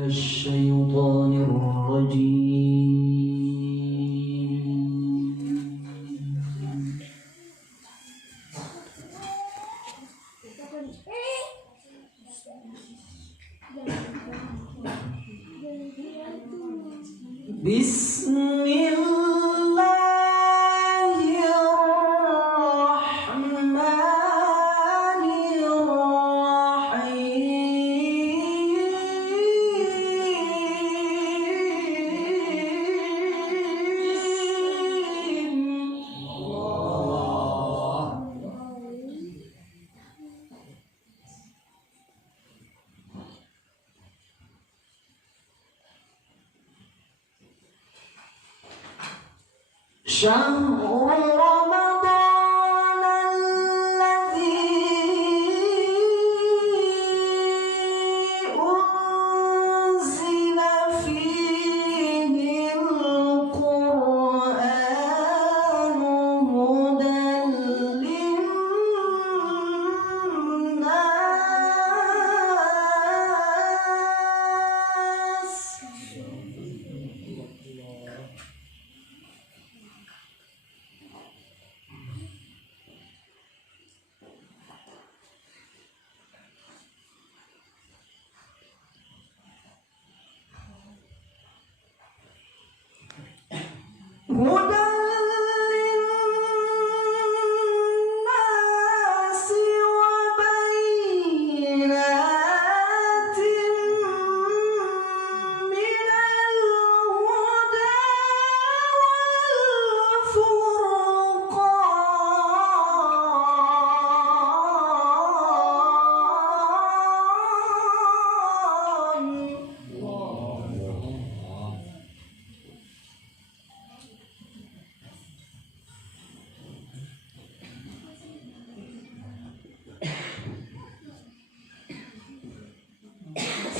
الشيطان الرجيم بسم الله الرحمن شهر رمضان الذي أنزل فيه القرآن هدى للناس هدى للناس وبينات من الهدى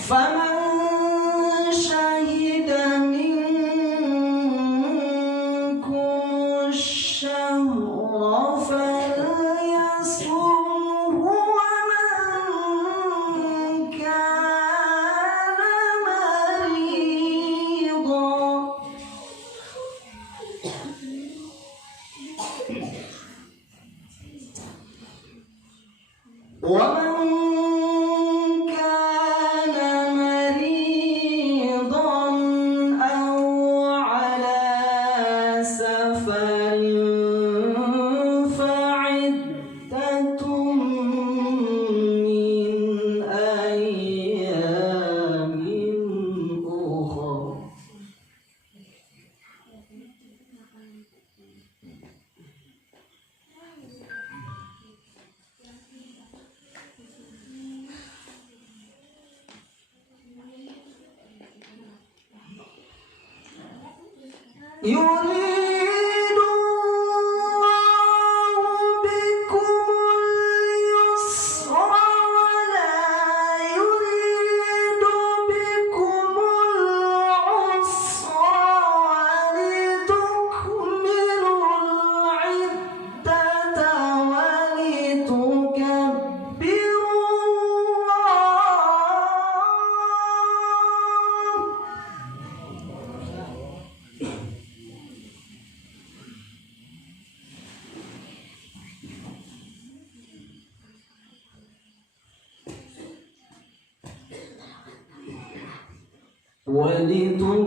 فمن شهد منكم الشهر فليصمه ومن كان مريضا أو على سفر فعدة من أيام أخر يريد الله بكم اليسر ولا يريد بكم العسر ولتكملوا العدة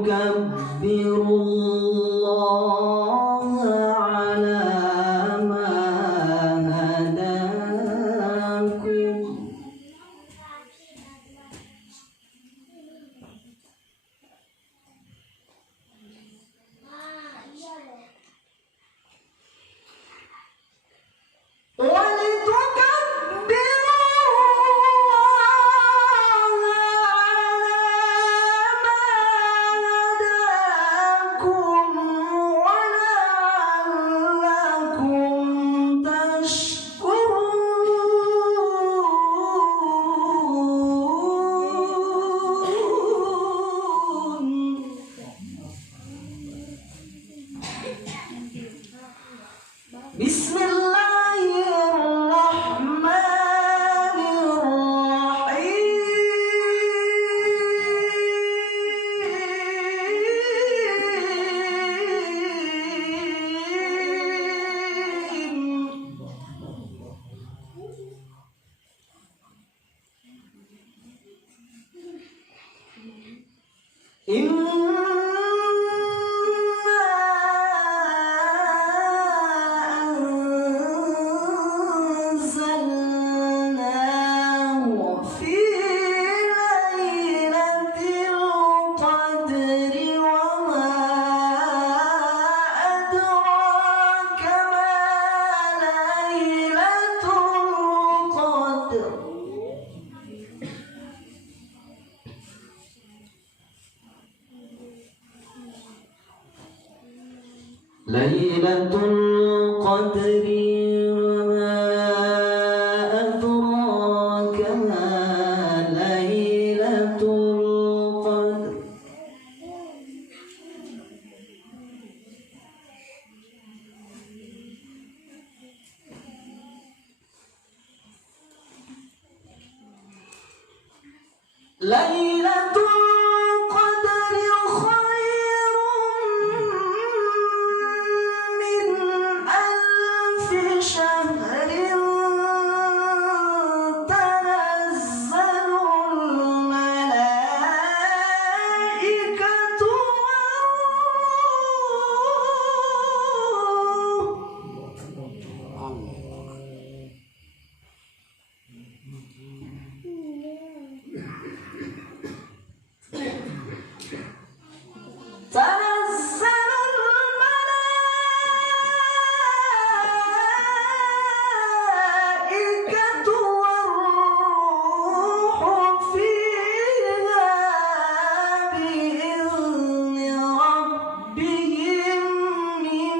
ولتكبروا الله على ما هداكم ولتكبروا Lailatul Qadri wa ma adraka ma Lailatul Qadr. Lailatul تنزل الملائكة والروح فيها بإذن ربهم من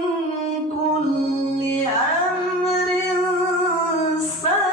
كل أمر سلام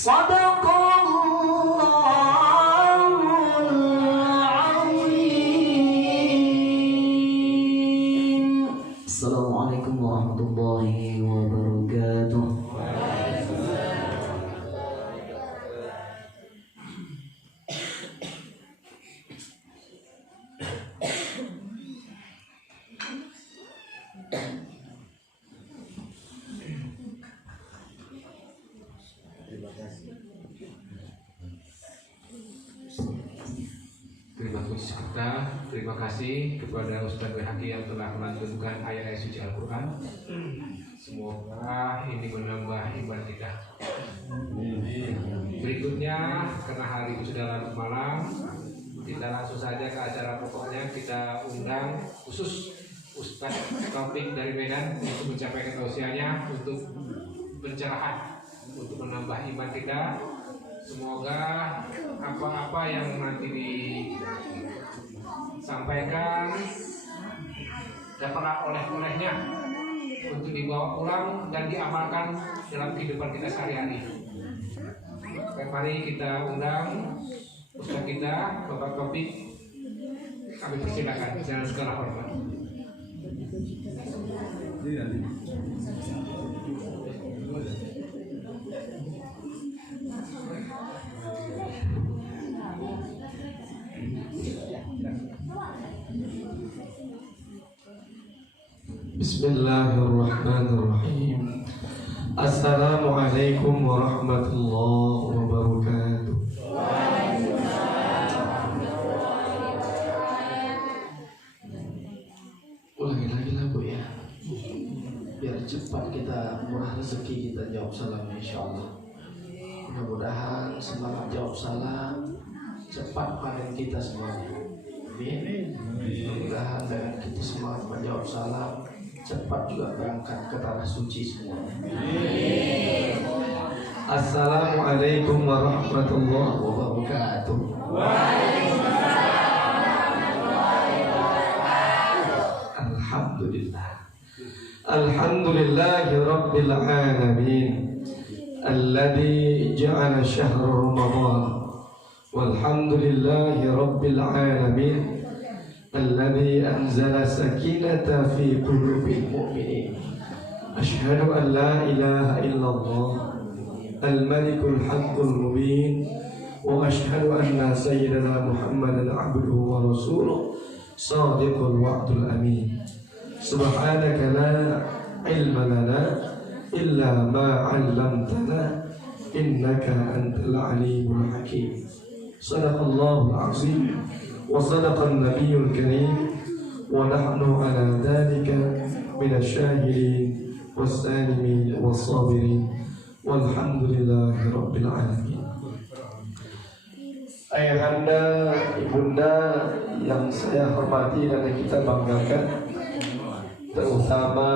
صدق الله العظيم. السلام عليكم ورحمة الله وبركاته. Terima kasih kepada Ustaz Wihaki yang telah melantunkan ayat-ayat suci Al-Quran. Semoga ini menambah iman kita. Berikutnya, karena hari itu sudah larut malam, kita langsung saja ke acara pokoknya. Kita undang khusus Ustaz Taufik dari Medan untuk mencapai tausiahnya untuk pencerahan, untuk menambah iman kita. Semoga apa-apa yang nanti disampaikan dapatlah oleh-olehnya untuk dibawa pulang dan diamalkan dalam kehidupan kita sehari-hari. Mari kita undang Ustaz kita, Bapak Taufik. Kami persilakan dengan segala hormat. Bismillahirrahmanirrahim. Assalamualaikum warahmatullahi wabarakatuh. Ulangi lagi lah Bu ya, biar cepat kita murah rezeki, kita jawab salam insyaallah. Mudah-mudahan semangat jawab salam cepat panen kita semuanya. Amin. Mudah-mudahan dengan kita semangat menjawab salam cepat juga berangkat ke tanah suci semuanya. Assalamualaikum warahmatullahi wabarakatuh. Alhamdulillah. Alhamdulillahi rabbil alamin. Alladzi ja'ala syahra Ramadan. Walhamdulillahi rabbil alamin. Alladzi anzala sakinata fi qulubil mu'minin. Asyhadu an la ilaha illallah al-malikul haqqul mubin wa asyhadu anna sayyidana Muhammadan abduhu wa rasuluh shadiqul wa'dul amin. Subhanaka la ilma lana illa ma 'allamtana innaka antal alimul hakim. Sadaqallahul azim wa sadaqan nabiyyul karim wa nahnu ala dhalika minasyahidin was-salimin was-sabirin walhamdulillahi rabbil alamin. Ayahanda, ibunda yang saya hormati dan yang kita banggakan, terutama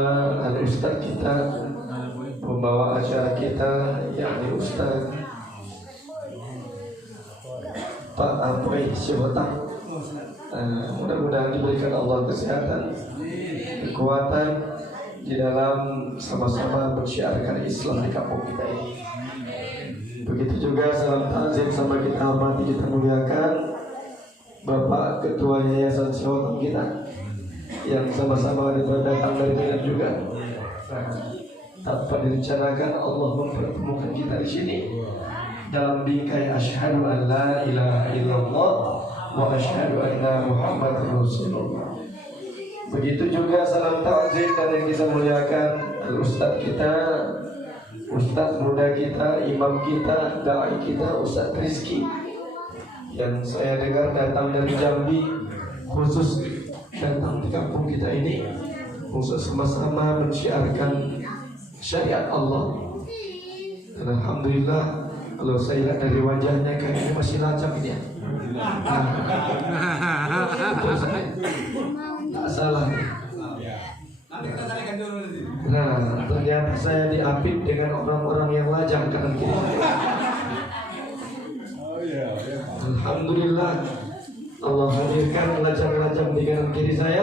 al-ustaz kita, pembawa acara kita, yakni Ustaz Pak Apoy Syihotang. Mudah-mudahan diberikan Allah kesehatan, kekuatan di dalam sama-sama mensyiarkan Islam di kampung kita ini. Begitu juga salam takzim sama kita hormati, kita muliakan Bapak Ketua Yayasan Syihotang kita yang sama-sama datang dari Medan juga. Tanpa direncanakan Allah mempertemukan kita di sini dalam bingkai asyhadu an la ilaha illallah wa asyhadu anna Muhammadar Rasulullah. Begitu juga salam takzim dan yang kita muliakan Ustaz kita, Ustaz muda kita, imam kita, da'i kita, Ustaz Rizki, yang saya dengar datang dari Jambi, khusus datang di kampung kita ini untuk sama-sama mensyiarkan syariat Allah. Dan alhamdulillah, kalau saya lihat dari wajahnya kayaknya masih lacak ini ya. Betul saya? Tak salah. Nah, ternyata saya diapit dengan orang-orang yang lajang kanan kiri. Alhamdulillah, Allah hadirkan lajang-lajang di kanan kiri saya.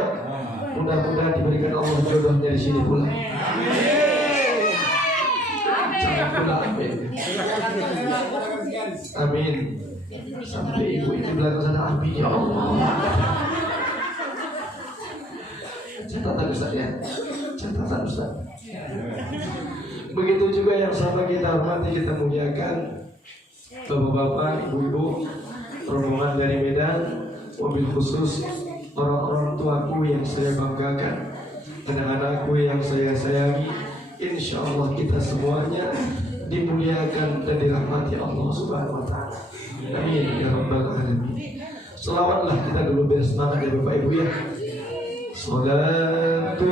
Mudah-mudahan diberikan Allah jodohnya di sini pula. Jangan pula amin. Amin. Sampai ibu ini belakang sana amin ya Allah. Catatan Ustaz ya. Catatan Ustaz. Begitu juga yang sama kita hormati, kita muliakan bapak-bapak, ibu-ibu, rombongan dari Medan, mobil khusus orang-orang tuaku yang saya banggakan, anak-anakku yang saya sayangi. Insya Allah kita semuanya dimuliakan dan dirahmati Allah Subhanahu wa ta'ala. Amin ya rabbal alamin. Selawatlah kita dulu biar semangat ya Bapak Ibu ya. Salatullah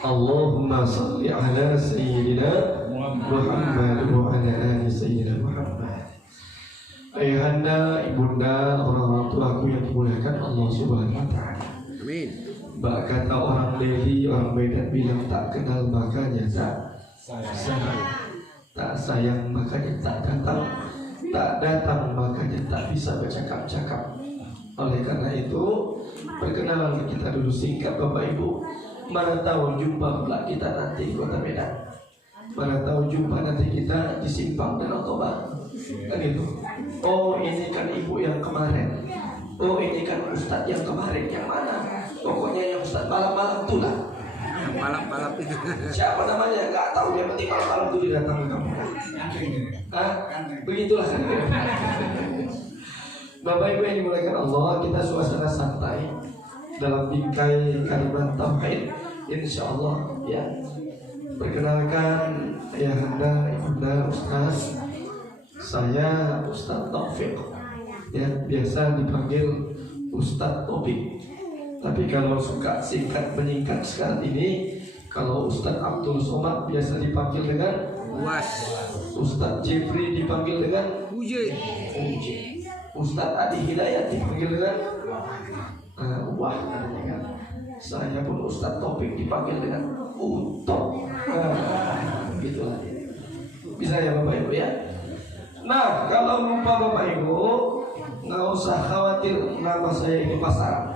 Allahumma salli ala sayyidina Muhammad wa ala ali sayyidina Muhammad. Ayahanda, ibunda, orang-orang tuaku yang dimuliakan Allah Subhanahu wa ta'ala. Amin. Mbak kata orang Delhi, orang Medan bilang tak kenal makanya tak sayang. Tak sayang makanya tak datang. Tak datang makanya tak bisa bercakap-cakap. Oleh karena itu, perkenalan kita dulu singkat Bapak Ibu. Mana tahu jumpa pula kita nanti di kota Medan. Mana tahu jumpa nanti kita di Simpang Danau Toba. Kan gitu. Oh ini kan ibu yang kemarin. Oh ini kan ustadz yang kemarin. Yang mana? Pokoknya yang ustadz malam-malam itulah. balap itu. Siapa namanya? Nggak tahu. Yang penting malam-malam itu dia datang ke kamu. Hah? Begitulah. Bapak Ibu yang dimuliakan Allah, kita suasana santai dalam bingkai kalimat tauhid. Insya Allah ya. Perkenalkan Ayahanda, Ibunda, Ustaz. Saya Ustaz Taufik. Ya, biasa dipanggil Ustaz Topik. Tapi kalau suka singkat menyingkat sekarang ini, kalau Ustaz Abdul Somad biasa dipanggil dengan Luas. Ustaz Jeffrey dipanggil dengan Uje. Ustaz Adi Hidayat dipanggil dengan Wah namanya kan. Saya pun Ustaz Topik dipanggil dengan Utok. Begitulah. Bisa ya Bapak Ibu ya. Nah, kalau lupa Bapak Ibu, nggak usah khawatir nama saya ini pasaran.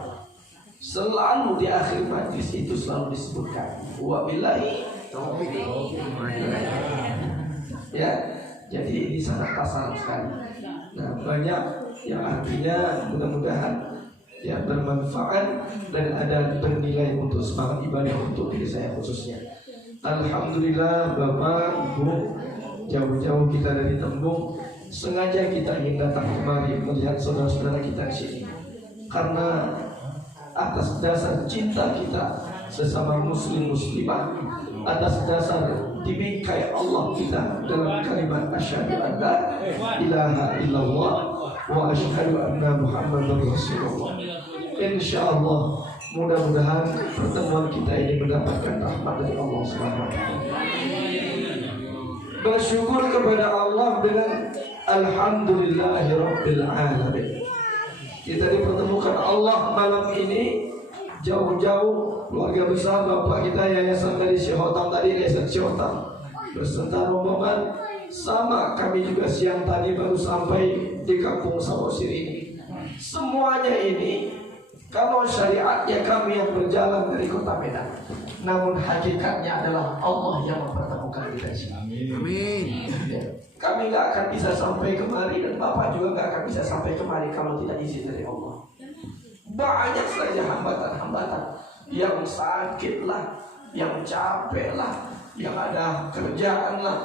Selalu di akhir majlis itu selalu disebutkan wabillahi taufiq. Ya, jadi ini sangat pasaran sekali. Nah, banyak yang artinya mudah-mudahan ya bermanfaat dan ada bernilai untuk semangat ibadah untuk diri saya khususnya. Alhamdulillah Bapak Ibu, jauh-jauh kita dari Tembung, sengaja kita ingin datang kemari melihat saudara-saudara kita di sini karena atas dasar cinta kita sesama muslim muslimah, atas dasar dibingkai Allah kita dalam kalimat asyhadu an la ilaha illallah wa asyhadu anna muhammadar rasulullah. Insyaallah mudah-mudahan pertemuan kita ini mendapatkan rahmat dari Allah Subhanahu wa taala. Bersyukur kepada Allah dengan alhamdulillahirabbil alamin. Kita dipertemukan Allah malam ini jauh-jauh keluarga besar bapak kita yayasan dari Syekh Hotam tadi, yayasan Syekh Hotam berserta rombongan sama kami juga siang tadi baru sampai di kampung Samosir ini. Semuanya ini kalau syariatnya kami yang berjalan dari kota Medan, namun hakikatnya adalah Allah yang mempertemukan kita di sini. Amin. Ya. Kami nggak akan bisa sampai kemari dan Bapak juga nggak akan bisa sampai kemari kalau tidak izin dari Allah. Banyak saja hambatan-hambatan, yang sakit lah, yang capek lah, yang ada kerjaan lah.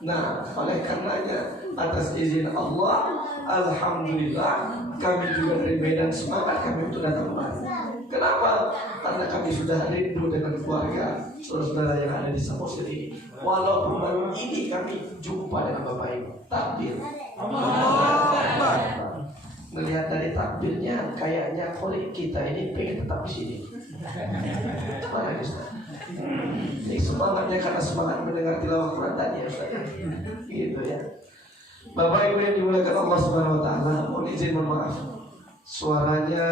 Nah, oleh karenanya atas izin Allah, alhamdulillah kami juga dari Medan semangat kami untuk datang kemari. Kenapa? Karena kami sudah rindu dengan keluarga saudara-saudara yang ada di Samosir ini. Walaupun baru ini kami jumpa dengan Bapak Ibu. Takbir. Melihat dari takbirnya, kayaknya kolik kita ini pengen tetap di sini. Mana Ustaz? Ini semangatnya karena semangat mendengar tilawah Quran tadi ya Ustaz. Gitu ya. Bapak Ibu yang dimuliakan Allah Subhanahu wa taala, mohon izin mohon maaf. Suaranya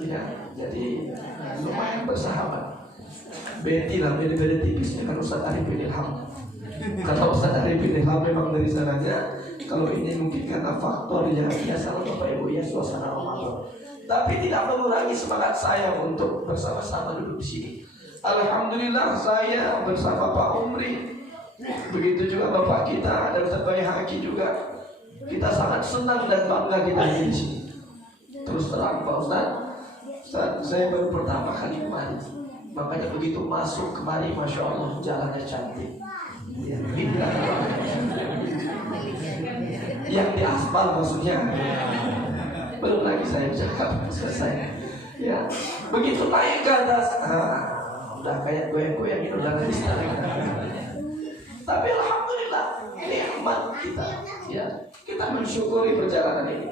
ya jadi lumayan bersahabat. Beti lah, beda-beda tipisnya kan Ustaz Arifin Ilham. Kalau Ustaz Arifin Ilham memang dari sananya, kalau ini mungkin karena faktor yang biasa Bapak Ibu ya suasana Ramadan. Tapi tidak mengurangi semangat saya untuk bersama-sama duduk di sini. Alhamdulillah saya bersama Pak Umri, begitu juga Bapak kita ada Ustaz Bayhaqi juga. Kita sangat senang dan bangga kita di sini. Terus terang Pak Ustaz, saya baru pertama kali kemari. Makanya begitu masuk kemari, Masya Allah jalannya cantik. Ya, inilah yang di aspal maksudnya. Belum lagi saya cakap selesai. Ya, begitu naik ke atas, udah kayak goyang-goyang itu jalan di sana. Tapi alhamdulillah ini nikmat kita. Ya, kita mensyukuri perjalanan ini.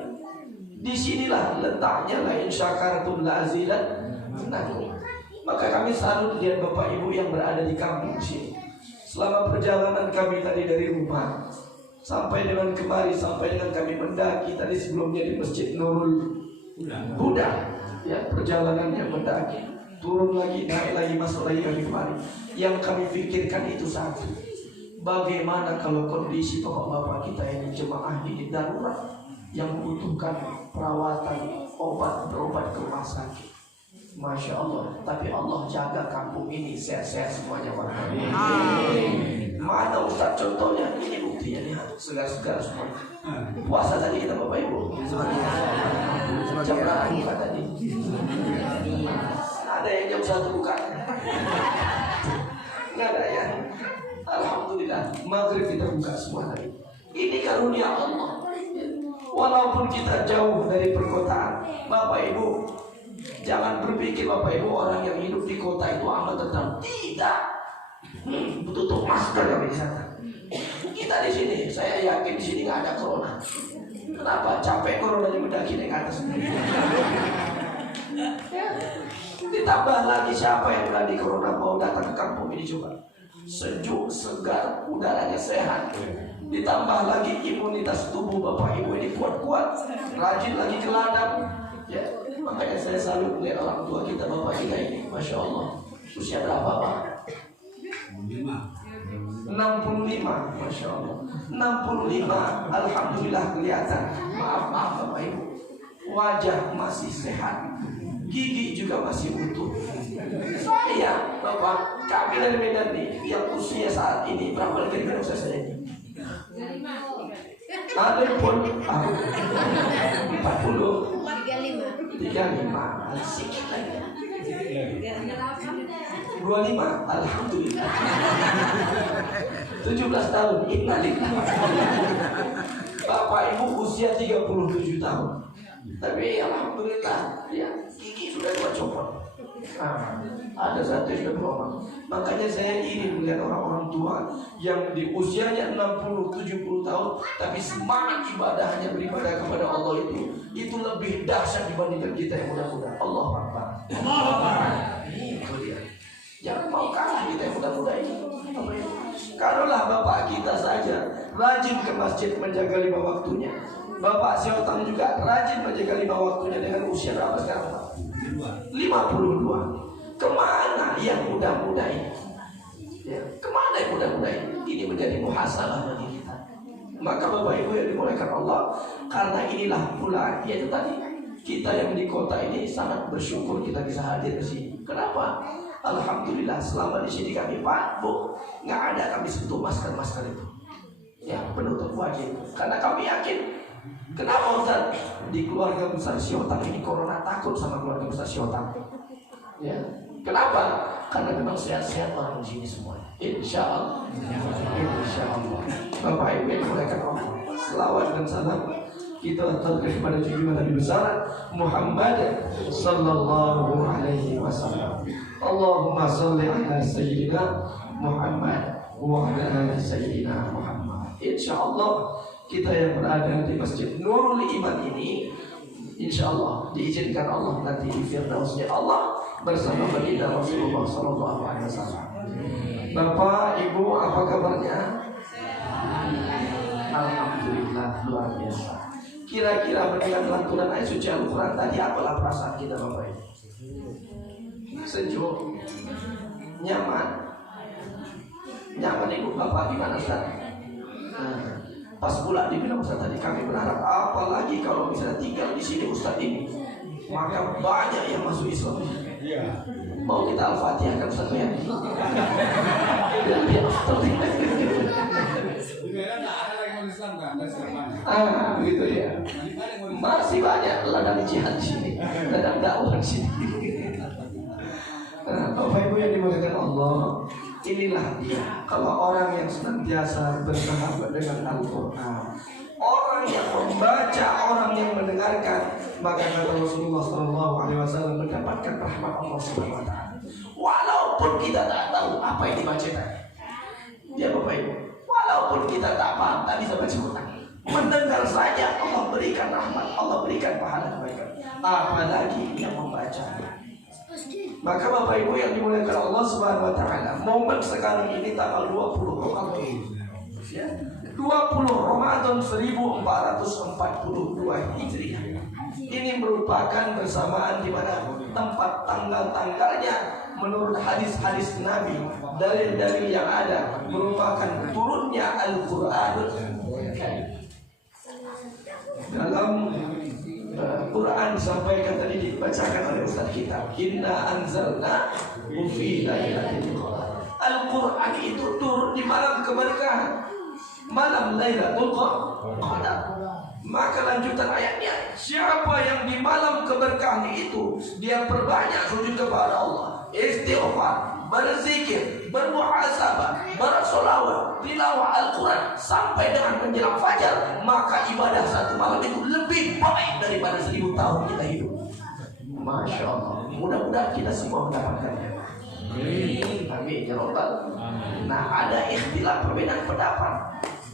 Disinilah letaknya la in syakartum la azidannakum. Maka kami salut lihat Bapak Ibu yang berada di kampung sini. Selama perjalanan kami tadi dari rumah sampai dengan kemari, sampai dengan kami mendaki tadi sebelumnya di Masjid Nurul Huda. Ya, perjalanan yang mendaki, turun lagi, naik lagi, masuk lagi kami kemari. Yang kami pikirkan itu satu. Bagaimana kalau kondisi bapak-bapak kita ini jemaah ini darurat yang membutuhkan perawatan, berobat ke rumah sakit. Masya Allah. Tapi Allah jaga kampung ini sehat-sehat semuanya. Mana Ustaz contohnya? Ini buktinya nih, segar-segar semua. Puasa tadi kita Bapak Ibu. Jam berapa buka tadi? Ada yang jam 1 buka. Nggak ada ya. Alhamdulillah, maghrib kita buka semua tadi. Ini karunia Allah. Walaupun kita jauh dari perkotaan, Bapak Ibu, jangan berpikir Bapak Ibu orang yang hidup di kota itu amat tentram. Tidak. Tutup masker kami di sana. Kita di sini, saya yakin di sini nggak ada corona. Kenapa? Capek corona yang mendaki naik atas. Ditambah lagi siapa yang berani corona mau datang ke kampung ini coba. Sejuk, segar, udaranya sehat. Ditambah lagi imunitas tubuh Bapak Ibu ini kuat-kuat, rajin lagi ke ladang. Ya, makanya saya salut melihat orang tua kita, Bapak kita ini, Masya Allah. Usia berapa Pak? 65, Masya Allah. 65, Alhamdulillah kelihatan. Maaf Bapak Ibu, wajah masih sehat, gigi juga masih utuh. Saya, Bapak, kami dari Medan nih, yang usia saat ini berapa kira-kira usia saya ini? Ada yang pun 40, 35, sedikit lagi. 25, Alhamdulillah. 17 tahun, innalillah. Bapak Ibu usia 37 tahun. Tapi Alhamdulillah, ya, gigi sudah 2 copot. Ada satu yang sudah berobat. Makanya saya iri melihat orang-orang tua yang di usianya 60-70 tahun tapi semangat ibadahnya beribadah kepada Allah itu lebih dahsyat dibandingkan kita yang muda-muda. Allah Akbar. Itu dia. Jangan mau kalah kita yang muda-muda ini. Kalaulah bapak kita saja rajin ke masjid menjaga 5 waktunya, Bapak Syaitan juga rajin menjaga 5 waktunya dengan usia berapa sekarang Pak? 52. Kemana yang muda-muda ini? Ya, kemana yang muda-muda ini? Ini menjadi muhasabah bagi kita. Maka Bapak Ibu yang dimuliakan Allah, karena inilah pula yaitu tadi kita yang di kota ini sangat bersyukur kita bisa hadir di sini. Kenapa? Alhamdulillah selama di sini kami Pak Bu, nggak ada kami sentuh masker itu. Ya, penutup wajib. Karena kami yakin. Kenapa Ustaz? Di keluarga besar Syaitan ini corona takut sama keluarga besar Syaitan. Ya. Kenapa? Karena memang sehat-sehat orang di sini semuanya. Insya Allah. Insya Allah. Bapak Ibu yang dimuliakan Allah, selawat dan salam kita aturkan kepada junjungan Nabi besar Muhammad sallallahu alaihi wasallam. Allahumma shalli ala sayyidina Muhammad wa ala ali sayyidina Muhammad. Insya Allah kita yang berada di Masjid Nurul Iman ini, insya Allah diizinkan Allah nanti di Firdausnya Allah bersama baginda Rasulullah Sallallahu Alaihi Wasallam. Bapak, Ibu, apa kabarnya? Alhamdulillah, luar biasa. Kira-kira mendengar lantunan ayat suci Al-Quran tadi, apalah perasaan kita Bapak Ibu? Sejuk, nyaman. Nyaman Ibu Bapak gimana Ustaz? Pas pula dibilang Ustaz tadi, kami berharap apalagi kalau misalnya tinggal di sini Ustaz ini, maka banyak yang masuk Islam. Mau kita Al-Fatihah kan Ustaz ya? Begitu ya. Masih banyak ladang jihad di sini, ladang dakwah di sini. Bapak Ibu yang dimuliakan Allah, inilah dia. Kalau orang yang senantiasa bersahabat dengan Al-Quran, orang yang membaca, orang yang mendengarkan, maka kata Rasulullah SAW mendapatkan rahmat Allah Subhanahu Wa Taala. Walaupun kita tak tahu apa yang dibacakan, ya Bapak Ibu, walaupun kita tak paham, tak bisa baca Quran, mendengar saja Allah berikan rahmat, Allah berikan pahala kebaikan. Apalagi yang membaca. Maka Bapak Ibu yang dimuliakan Allah Subhanahu Wa Taala, momen sekarang ini tanggal 20 Ramadan, ya, 20 Ramadan 1442 Hijriah. Ini merupakan bersamaan di mana tempat tanggal-tanggalnya menurut hadis-hadis Nabi, dalil-dalil yang ada merupakan turunnya Al-Quran. Dalam Quran disampaikan tadi dibacakan oleh Ustaz kita, Inna anzalna fi lailatul qadar. Al-Quran itu turun di malam keberkahan, malam Lailatul Qadar. Maka lanjutan ayatnya, siapa yang di malam keberkahan itu dia perbanyak sujud kepada Allah, istighfar, berzikir, bermuhasabah, bersolawat, tilawah Al-Quran sampai dengan menjelang fajar, maka ibadah satu malam itu lebih baik daripada 1000 tahun kita hidup. Masya Allah. Mudah-mudahan kita semua mendapatkannya. Amin ya Rabbal. Nah, ada ikhtilaf, perbedaan pendapat.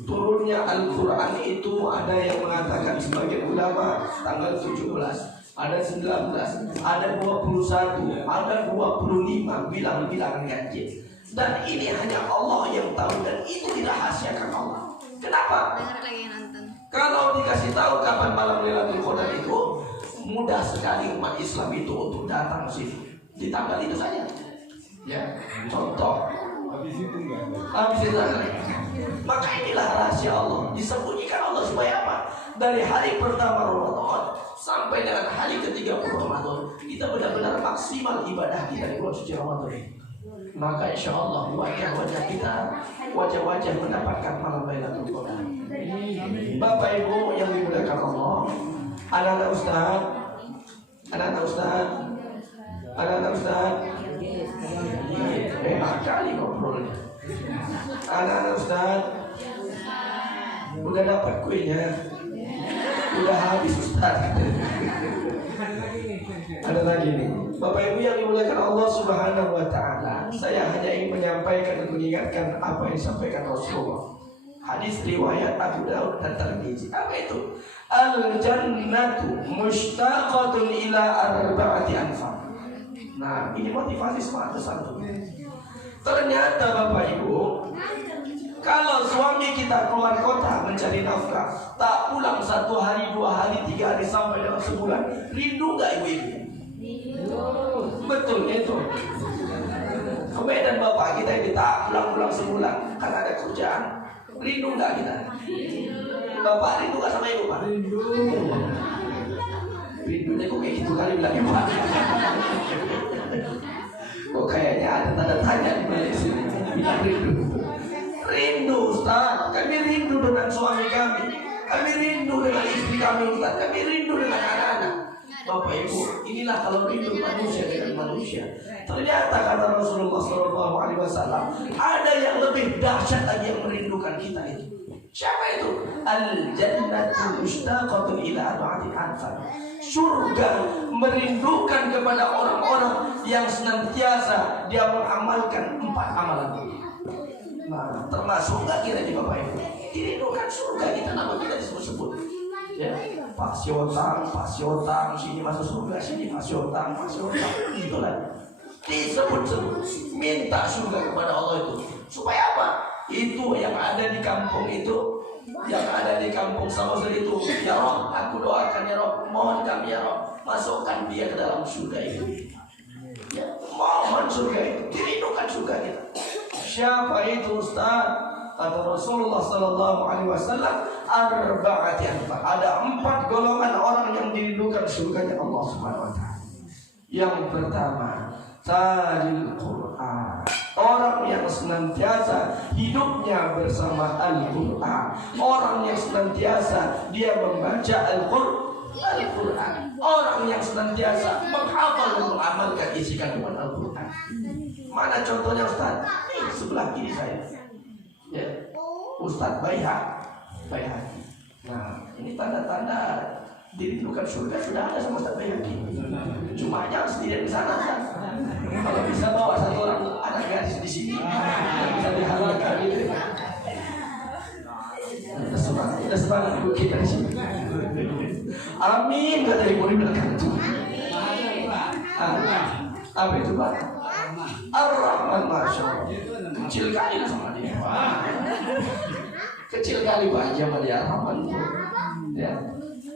Turunnya Al-Quran itu ada yang mengatakan sebagai ulama tanggal 17, ada 19, ada 21, ada 25 bilang-bilangan ganjil. Dan ini hanya Allah yang tahu dan itu dirahasiakan Allah. Kenapa? Kalau dikasih tahu kapan malam Lailatul Qadar itu, mudah sekali umat Islam itu untuk datang ke situ di tanggal itu saja. Ya, contoh. Habis itu maka inilah rahasia Allah, disembunyikan Allah supaya apa? Dari hari pertama Ramadan sampai dengan hari ke-30 Ramadan kita benar-benar maksimal ibadah kita di bulan suci Ramadan ini. Maka insya Allah wajah-wajah kita, wajah-wajah mendapatkan malam Lailatul Qadar. Bapak Ibu yang dimuliakan Allah, anak-anak Ustaz, anak-anak Ustaz, anak-anak Ustaz, enak kali ngobrolnya. Anak-anak Ustaz, udah dapat kuenya, udah habis Ustaz. Ada lagi nih, Bapak Ibu yang dimuliakan Allah Subhanahu Wa Taala. Saya hanya ingin menyampaikan dan mengingatkan apa yang disampaikan Rasulullah. Hadis riwayat Abu Daud dan Tirmidzi. Apa itu? Al-jannatu mushtaqatun ila arba'ati anfar. Nah, ini motivasi semangat satu. Ternyata Bapak Ibu, kalau suami kita keluar kota mencari nafkah, tak pulang 1 hari, 2 hari, 3 hari sampai dalam sebulan, rindu nggak ibu-ibu? Betul itu. Kemudian bapak kita ini tak pulang-pulang sebulan karena ada kerjaan, rindu nggak kita? Bapak rindu nggak sama ibu pak? Rindu. Rindunya kok kayak gitu kali bilang ibu. Kok kayaknya ada tanda tanya di balik sini. Bilang rindu. Rindu Ustaz, kami rindu dengan suami kami, kami rindu dengan istri kami Ustaz, kami rindu dengan anak-anak. Bapak Ibu, inilah kalau rindu manusia dengan manusia. Ternyata kata Rasulullah SAW, ada yang lebih dahsyat lagi yang merindukan kita itu. Siapa itu? Al-jannatu mushtaqatun ila arba'ati anfar. Surga merindukan kepada orang-orang yang senantiasa dia mengamalkan 4 amalan. Nah, termasuk nggak kira di Bapak Ibu? Dirindukan surga kita, nama kita disebut-sebut. Ya, pasyotang, sini masuk surga, sini pasyotang. Itulah disebut-sebut. Minta surga kepada Allah itu. Supaya apa? Itu yang ada di kampung itu, yang ada di kampung Samosir itu, ya Rob, aku doakan ya Rob, mohon kami ya Rob, masukkan dia ke dalam surga itu. Ya, mohon surga itu, dirindukan surga kita. Siapa itu Ustaz? Kata Rasulullah Sallallahu Alaihi Wasallam, arba'ati anfar. Ada 4 golongan orang yang dirindukan surganya Allah Subhanahu Wa Taala. Yang pertama, talil Quran. Orang yang senantiasa hidupnya bersama Al-Quran. Orang yang senantiasa dia membaca Al-Quran. Orang yang senantiasa menghafal dan mengamalkan isi kandungan Al-Quran. Mana contohnya Ustaz? Nih, sebelah kiri saya. Ya, Ustaz Baihaqi. Nah, ini tanda-tanda dirindukan surga sudah ada sama Ustaz Baihaqi. Cuma jangan sendirian di sana kan. Kalau bisa bawa 1 orang anak gadis di sini, yang bisa dihalalkan gitu. Kita semangat ibu kita di sini. Amin, kata ibu di belakang itu. Apa itu Pak? Ar-Rahman, Masya Allah. Kecil kali sama dia. Kecil kali Pak sama dia Ar-Rahman. Ya.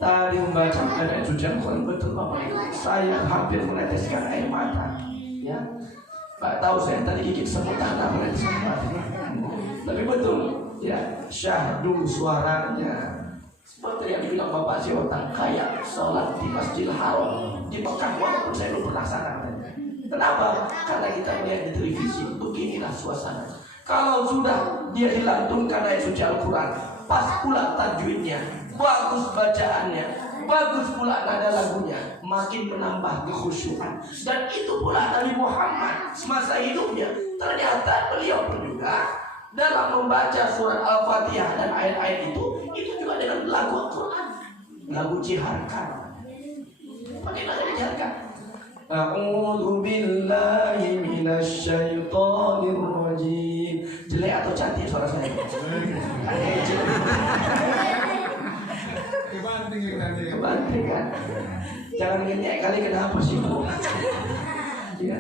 Tadi membacakan ayat suci Al-Quran, betul Bapak Ibu. Saya hampir meneteskan air mata. Ya, Pak tahu saya tadi gigit semut tanah meneteskan mata. Tapi betul, ya, syahdu suaranya. Seperti yang dibilang Bapak Siotan, kayak sholat di Masjidil Haram di Mekah, walaupun saya belum pernah sana. Kenapa? Karena kita melihat di televisi, beginilah suasana. Kalau sudah dia dilantunkan ayat suci Al-Quran, pas pula tajwidnya, bagus bacaannya, bagus pula nada lagunya, makin menambah kekhusyuan. Dan itu pula Nabi Muhammad semasa hidupnya, ternyata beliau pun juga dalam membaca surat Al-Fatihah dan ayat-ayat itu juga dengan lagu Al-Quran, lagu jiharkan. Bagaimana dijiharkan? A'udzu billahi minasy syaithanir rajim. Jelek atau cantik suara saya? Kebanting kan? Jangan ngenyek kali, kenapa sih Bu? Ya,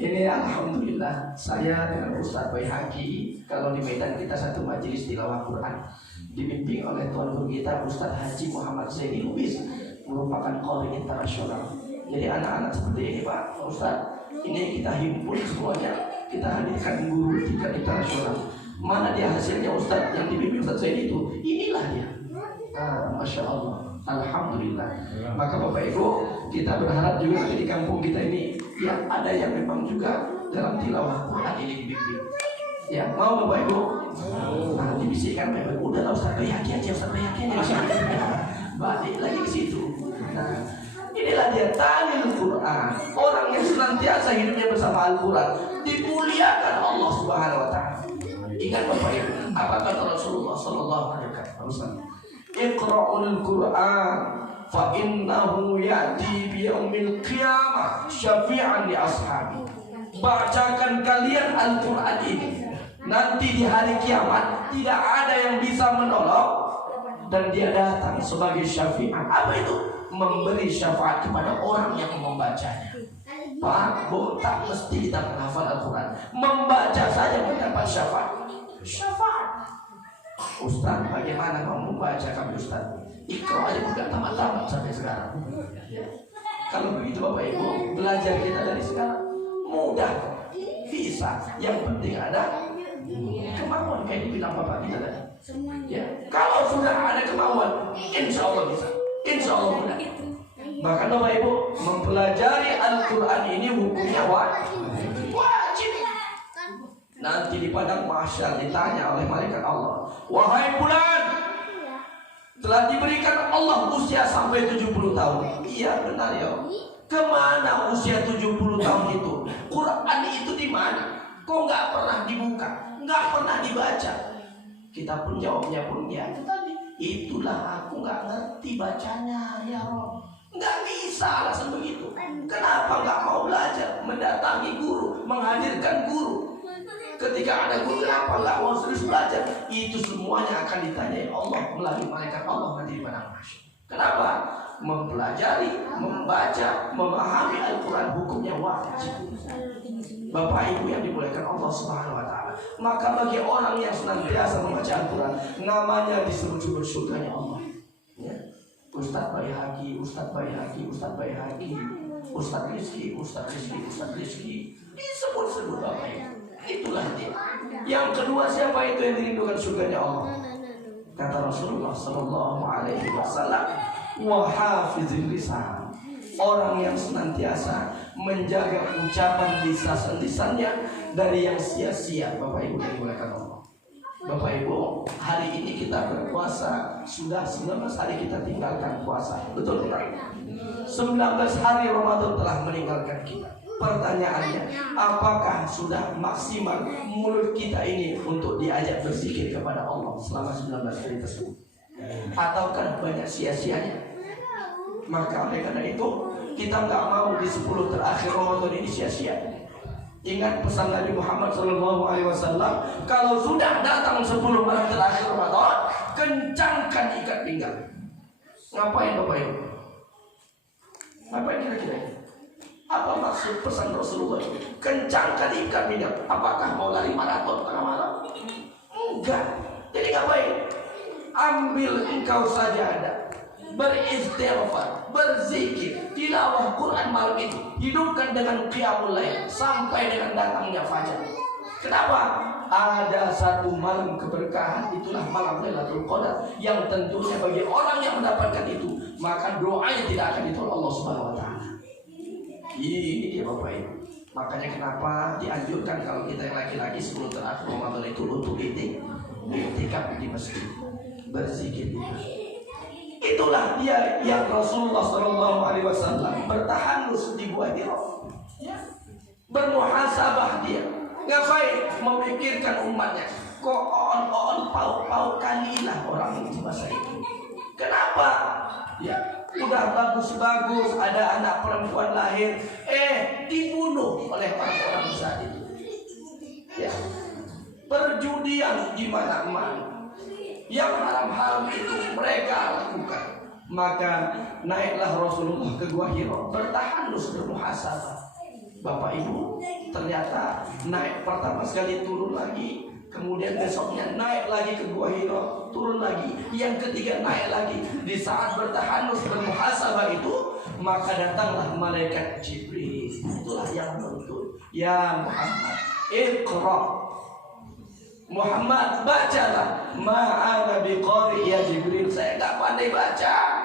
ini alhamdulillah saya dengan Ustaz Baihaqi, kalau di Medan kita satu majelis tilawah Quran dibimbing oleh tuan guru kita Ustaz Haji Muhammad Zaini Lubis, merupakan qari internasional. Jadi anak-anak seperti ini Pak Ustaz, ini kita himpun semuanya, kita hadirkan guru tingkat internasional. Mana dia hasilnya Ustaz yang dibimbing Ustaz Zaini itu? Inilah dia. Masya Allah, alhamdulillah. Maka Bapak Ibu, kita berharap juga di kampung kita ini ya ada yang memang juga dalam tilawah Quran ini dibimbing. Ya, mau Bapak Ibu? Nah, dibisikkan Bapak Ibu, udah Ustaz Baihaqi aja, Ustaz Baihaqi aja. Balik lagi ke situ. Nah, inilah dia talil Quran. Orang yang senantiasa hidupnya bersama Al-Quran dimuliakan Allah Subhanahu wa taala. Ingat Bapak Ibu, apa kata Rasulullah sallallahu alaihi wasallam? Iqra'ul Quran fa innahu ya'ti bi yaumil qiyamah syafi'an li ashabi. Bacakan kalian Al-Quran ini, nanti di hari kiamat tidak ada yang bisa menolong dan dia datang sebagai syafi'at. Apa itu? Memberi syafaat kepada orang yang membacanya. Pak, Bu, tak mesti kita menghafal Al-Quran, membaca saja mendapat syafaat. Syafaat. Ustaz, bagaimana kamu membaca kami Ustaz? Iqra aja bukan tamat-tamat sampai sekarang. Kalau begitu Bapak Ibu, belajar kita dari sekarang mudah, bisa. Yang penting ada kemauan, kayak dibilang Bapak kita tadi. Ya, kalau sudah ada kemauan, insya Allah bisa, insya Allah mudah. Bahkan Bapak Ibu, mempelajari Al-Quran ini hukumnya wajib. Nanti di padang mahsyar ditanya oleh malaikat Allah, wahai fulan, telah diberikan Allah usia sampai 70 tahun. Iya benar ya. Kemana usia 70 tahun itu? Quran itu di mana? Kok nggak pernah dibuka, nggak pernah dibaca? Kita pun jawabnya pun ya tadi, itulah aku nggak ngerti bacanya ya Rob. Nggak bisa alasan begitu. Kenapa nggak mau belajar? Mendatangi guru, menghadirkan guru. Ketika ada guru, kenapa nggak mau serius belajar? Itu semuanya akan ditanyai Allah melalui malaikat Allah nanti di padang mahsyar. Kenapa? Mempelajari, membaca, memahami Al-Quran hukumnya wajib. Bapak Ibu yang dimuliakan Allah Subhanahu wa taala. Maka bagi orang yang senantiasa membaca Al-Quran, namanya disebut-sebut surganya Allah. Ya. Ustaz Baihaqi, Ustaz Baihaqi, Ustaz Baihaqi, Ustaz Rizki, Ustaz Rizki, Ustaz Rizki, disebut-sebut Bapak Ibu. Itulah dia. Yang kedua, siapa itu yang dirindukan surganya Allah? Kata Rasulullah sallallahu alaihi wasallam, wa hafizil lisan. Orang yang senantiasa menjaga ucapan lisan-lisannya dari yang sia-sia. Bapak Ibu yang dimuliakan Allah. Bapak Ibu, hari ini kita berpuasa, sudah 19 hari kita tinggalkan puasa. Betul tidak? 19 hari Ramadan telah meninggalkan kita. Pertanyaannya, apakah sudah maksimal mulut kita ini untuk diajak berzikir kepada Allah selama 19 hari tersebut? Ataukah banyak sia-sianya? Maka oleh karena itu, kita nggak mau di 10 terakhir Ramadan ini sia-sia. Ingat pesan Nabi Muhammad SAW, kalau sudah datang 10 malam terakhir Ramadan, kencangkan ikat pinggang. Ngapain Bapak Ibu? Ngapain kira-kira? Apa maksud pesan Rasulullah? Kencangkan ikat pinggang. Apakah mau lari maraton tengah malam? Enggak. Jadi ngapain? Ambil engkau saja ada, beristighfar, berzikir, tilawah Quran malam itu, hidupkan dengan qiyamul lail sampai dengan datangnya fajar. Kenapa? Ada satu malam keberkahan, itulah malam Lailatul Qadar, yang tentunya bagi orang yang mendapatkan itu, maka doanya tidak akan ditolak Allah Subhanahu wa taala. Ini dia Bapak Ibu. Makanya kenapa dianjurkan kalau kita yang laki-laki 10 terakhir Ramadan itu untuk iktikaf di masjid, berzikir di masjid. Itu Itulah dia yang Rasulullah SAW bertahanus di Gua Hira. Bermuhasabah dia. Ngapain? Memikirkan umatnya. Kok on pau kalilah orang itu masa itu. Kenapa? Ya, udah bagus-bagus, ada anak perempuan lahir, dibunuh oleh orang-orang saat itu. Ya. Perjudian di mana-mana. Yang haram-haram itu mereka lakukan. Maka naiklah Rasulullah ke Gua Hira, bertahanus bermuhasabah. Bapak Ibu, ternyata naik pertama sekali turun lagi, kemudian besoknya naik lagi ke Gua Hira, turun lagi, yang ketiga naik lagi. Di saat bertahanus bermuhasabah itu, maka datanglah malaikat Jibril. Itulah yang menuntut, ya Muhammad, Iqra. Muhammad, bacalah. Ma'ana biqari ya Jibril, saya enggak pandai baca.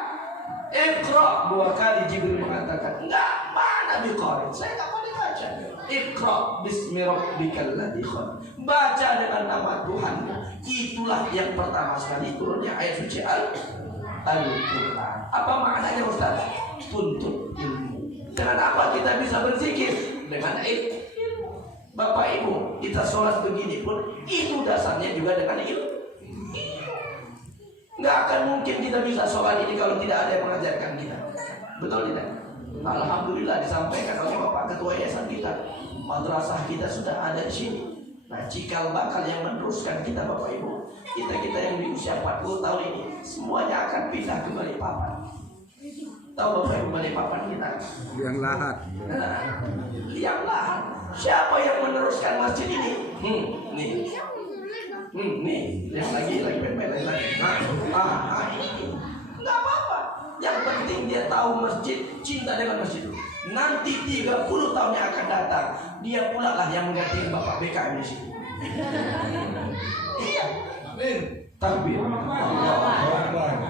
Iqra, 2 kali Jibril mengatakan, enggak, ma'ana biqari, saya enggak pandai baca. Iqra bismi rabbikal ladzi khalaq. Baca dengan nama Tuhanmu. Itulah yang pertama sekali turunnya ayat suci Al-Qur'an. Apa maknanya Ustaz? Tuntut ilmu. Dengan apa kita bisa berzikir? Dengan ilmu. Bapak Ibu, kita sholat begini pun itu dasarnya juga dengan ilmu. Nggak akan mungkin kita bisa sholat ini kalau tidak ada yang mengajarkan kita. Betul tidak? Alhamdulillah disampaikan oleh Bapak Ketua Yayasan kita. Madrasah kita sudah ada di sini. Nah, cikal bakal yang meneruskan kita Bapak Ibu, kita yang di usia 40 tahun ini semuanya akan pindah ke Balikpapan. Tahu Bapak Ibu Balikpapan kita? Yang lahat. Nah, yang lahat. Siapa yang meneruskan masjid ini? Nih, yang lagi pempel lagi. Ini nggak apa-apa. Yang penting dia tahu masjid, cinta dengan masjid. Nanti 30 tahun yang akan datang, dia pula lah yang mengganti Bapak BKM di sini. Iya. Takbir.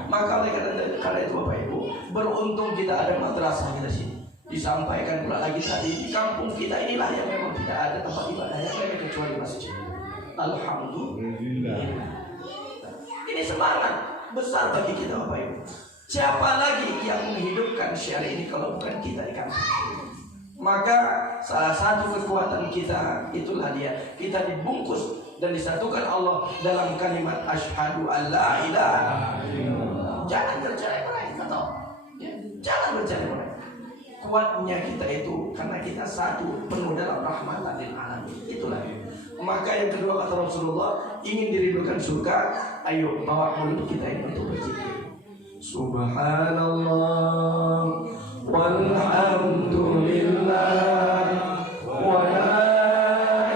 Maka oleh karena itu Bapak Ibu, beruntung kita ada madrasah di sini. Disampaikan pula lagi tadi, di kampung kita inilah yang memang tidak ada tempat ibadah yang lain kecuali masjid. Alhamdulillah. Ini semangat besar bagi kita Bapak Ibu. Siapa lagi yang menghidupkan syariat ini kalau bukan kita di kampung? Maka salah satu kekuatan kita itulah dia. Kita dibungkus dan disatukan Allah dalam kalimat asyhadu alla ilaha illallah. Jangan bercerai-berai, atau ya, jangan bercerai-berai. Kuatnya kita itu karena kita satu, penuh dalam rahmatan lil alamin. Itulah. Maka yang kedua kata Rasulullah, ingin dirindukan surga, ayo bawa mulut kita ini untuk berzikir. Subhanallah walhamdulillah wa la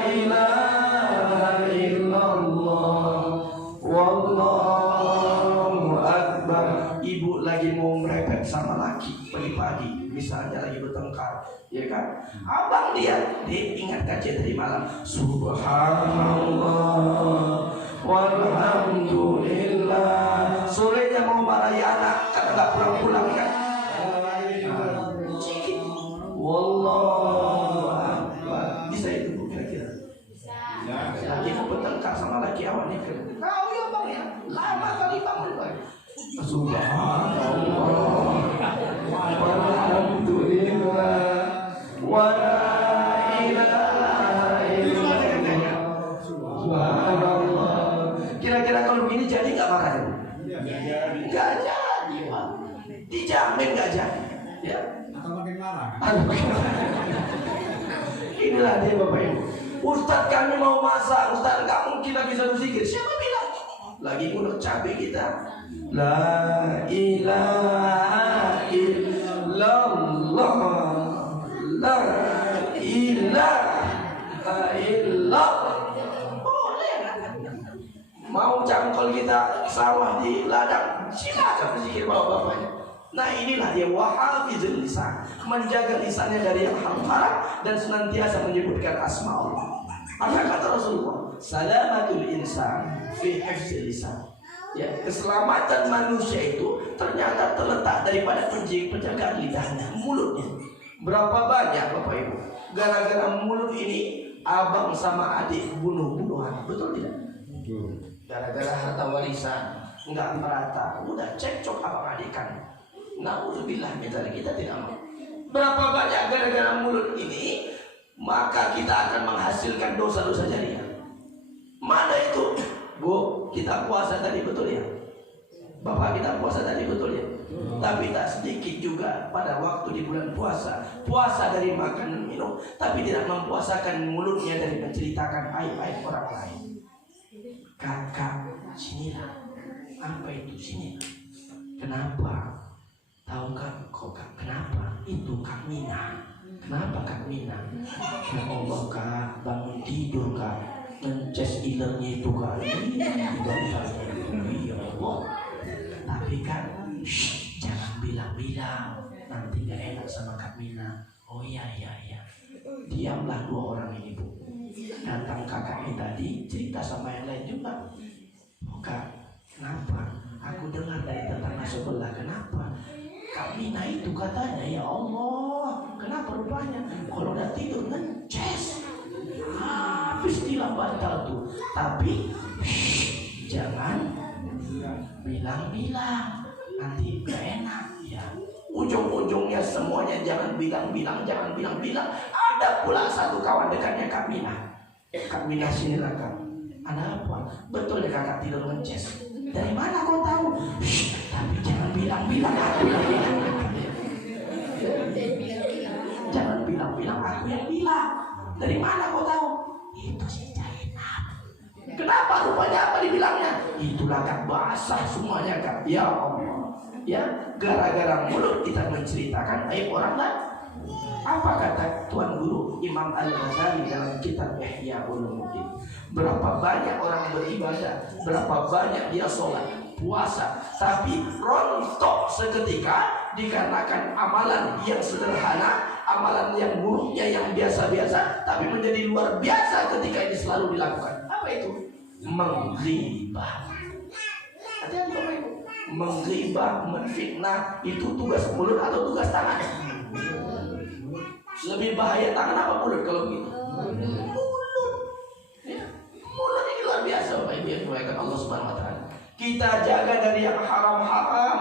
ilaha illallah wallahu akbar. Ibu lagi mau merepet sama laki pagi-pagi, misalnya lagi bertengkar, ya kan? Abang dia ingat kajian dari malam. Subhanallah walhamdulillah. Sorenya mau marahi anak karena nggak pulang-pulang kan? Wallahu akbar. Bisa itu Bu kira-kira? Lagi kau bertengkar sama laki awalnya kan? Kau ya bang ya, lama kali bangun bang. Subhanallah walhamdulillah wa la ilaha illallah. Subhanallah. Kira-kira kalau begini jadi nggak marah ya? Nggak jadi Pak. Dijamin nggak jadi. Ya. Atau makin marah? Inilah dia Bapak Ibu. Ustadz kami mau masak, Ustadz nggak mungkin lagi bisa berzikir. Siapa bilang? Lagi ngulek cabai kita. La ilaha illallah. La ilaha illallah. Boleh. Mau cangkol kita sawah di ladang, silakan berzikir bapak-bapaknya. Nah inilah dia wahafizul lisan, menjaga lisannya dari yang haram dan senantiasa menyebutkan asma Allah. Maka kata Rasulullah, salamatul insan fi hifzil lisan. Ya, keselamatan manusia itu ternyata terletak daripada penjagaan lidahnya, mulutnya. Berapa banyak Bapak Ibu gara-gara mulut ini abang sama adik bunuh-bunuhan, betul tidak? Gara-gara harta warisan, nggak merata, udah cekcok abang adikan. Na'udzubillah minta kita tidak mau. Berapa banyak gara-gara mulut ini, maka kita akan menghasilkan dosa-dosa jariah. Mana itu? Bu, kita puasa tadi betul ya? Bapak kita puasa tadi betul ya? Tapi tak sedikit juga pada waktu di bulan puasa, puasa dari makan dan minum, tapi tidak mempuasakan mulutnya dari menceritakan aib-aib orang lain. Kakak, sinilah. Apa itu sini? Kenapa? Tahukah kok Kak? Kenapa? Itu Kak Mina. Kenapa Kak Mina? Ya Allah Kak, bangun tidur Kak, ngeces ilernya itu Kak. Ya Allah. Tapi kan, jangan bilang-bilang, nanti gak enak sama Kak Mina. Oh iya. Diamlah dua orang ini Bu. Datang kakaknya tadi cerita sama yang lain juga. Oh Kak, kenapa? Aku dengar dari tetangga sebelah. Kenapa? Kak Mina itu katanya, ya Allah, kenapa rupanya kalau udah tidur ngeces habis tilam bantal tuh. Tapi jangan bilang-bilang, nanti gak enak ya. Ujung-ujungnya semuanya jangan bilang-bilang. Ada pula satu kawan dekatnya Kak Mina. Kak Mina sinilah Kak. Ada apa? Betul ya kakak tidur ngeces. Dari mana kau tahu? Tapi jangan bilang-bilang aku yang bilang. Jangan bilang-bilang aku yang bilang. Dari mana kau tahu? Itu si Zainab. Kenapa rupanya apa dibilangnya? Itulah Kak, basah semuanya Kak. Ya Allah. Ya, gara-gara mulut kita menceritakan aib orang lain. Apa kata Tuan Guru Imam Al-Ghazali dalam kitab Ihya Ulumuddin? Berapa banyak orang beribadah, berapa banyak dia sholat, puasa, tapi rontok seketika dikarenakan amalan yang sederhana, amalan yang buruknya yang biasa-biasa, tapi menjadi luar biasa ketika ini selalu dilakukan. Apa itu? Menggibah. Hati-hati Bapak Ibu. Menggibah, menfitnah, itu tugas mulut atau tugas tangan? Lebih bahaya tangan apa mulut kalau gitu? Mulut. Ya. Mulut ini luar biasa Bapak Ibu yang dimuliakan Allah Subhanahu wa taala. Kita jaga dari yang haram-haram,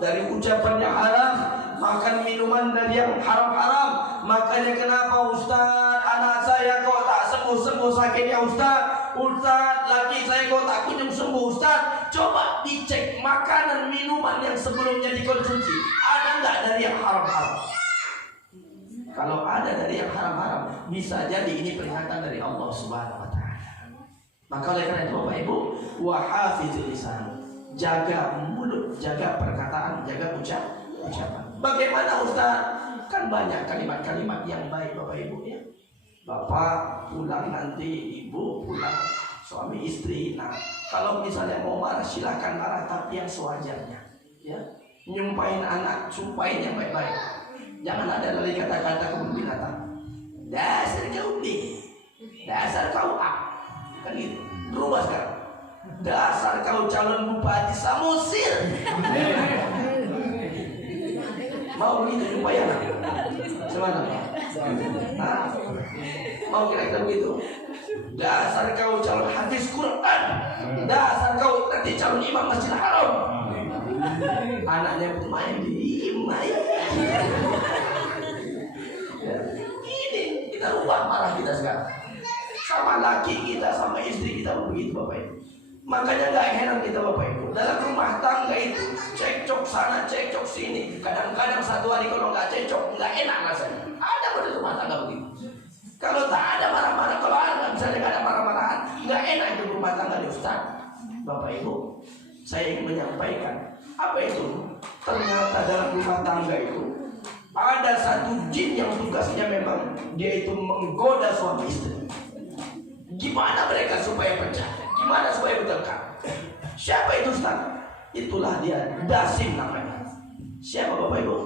dari ucapan yang haram, makan minuman dari yang haram-haram. Makanya kenapa Ustaz, anak saya kok tak sembuh-sembuh sakitnya Ustaz? Ustaz, laki saya kok tak kunjung sembuh Ustaz? Coba dicek makanan minuman yang sebelumnya dikonsumsi, ada nggak dari yang haram-haram? Kalau ada dari yang haram-haram, bisa jadi ini peringatan dari Allah Subhanahu wa taala. Maka oleh karena itu Bapak Ibu, wa hafizil lisan, jaga mulut, jaga perkataan, jaga ucapan. Bagaimana Ustaz? Kan banyak kalimat-kalimat yang baik Bapak Ibu ya. Bapak pulang nanti, ibu pulang, suami istri. Nah, kalau misalnya mau marah silakan marah, tapi yang sewajarnya ya. Nyumpahin anak, sumpahin yang baik-baik. Jangan ada lagi kata-kata kebun binatang. Dasar kau B, dasar kau A, kan gitu. Berubah sekarang. Dasar kau calon bupati Samosir. Mau begitu supaya anak? Semana? Nah, mau kira-kira begitu. Dasar kau calon hadis Quran. Dasar kau nanti calon imam Masjidil Haram. Anaknya pemain di main. Ya. Ini kita ubah marah kita sekarang. Sama laki kita, sama istri kita begitu Bapak Ibu. Makanya gak heran kita Bapak Ibu, dalam rumah tangga itu cekcok sana, cekcok sini. Kadang-kadang satu hari kalau gak cekcok, gak enak rasanya. Ada pada rumah tangga begitu. Kalau tak ada marah-marah, kalau ada misalnya gak ada marah-marahan, gak enak itu rumah tangga di Ustaz. Bapak Ibu, saya ingin menyampaikan, apa itu? Ternyata dalam rumah tangga itu ada satu jin yang tugasnya memang dia itu menggoda suami istri. Gimana mereka supaya pecah? Gimana supaya bertengkar? Siapa itu Ustaz? Itulah dia, Dasim namanya. Siapa Bapak Ibu?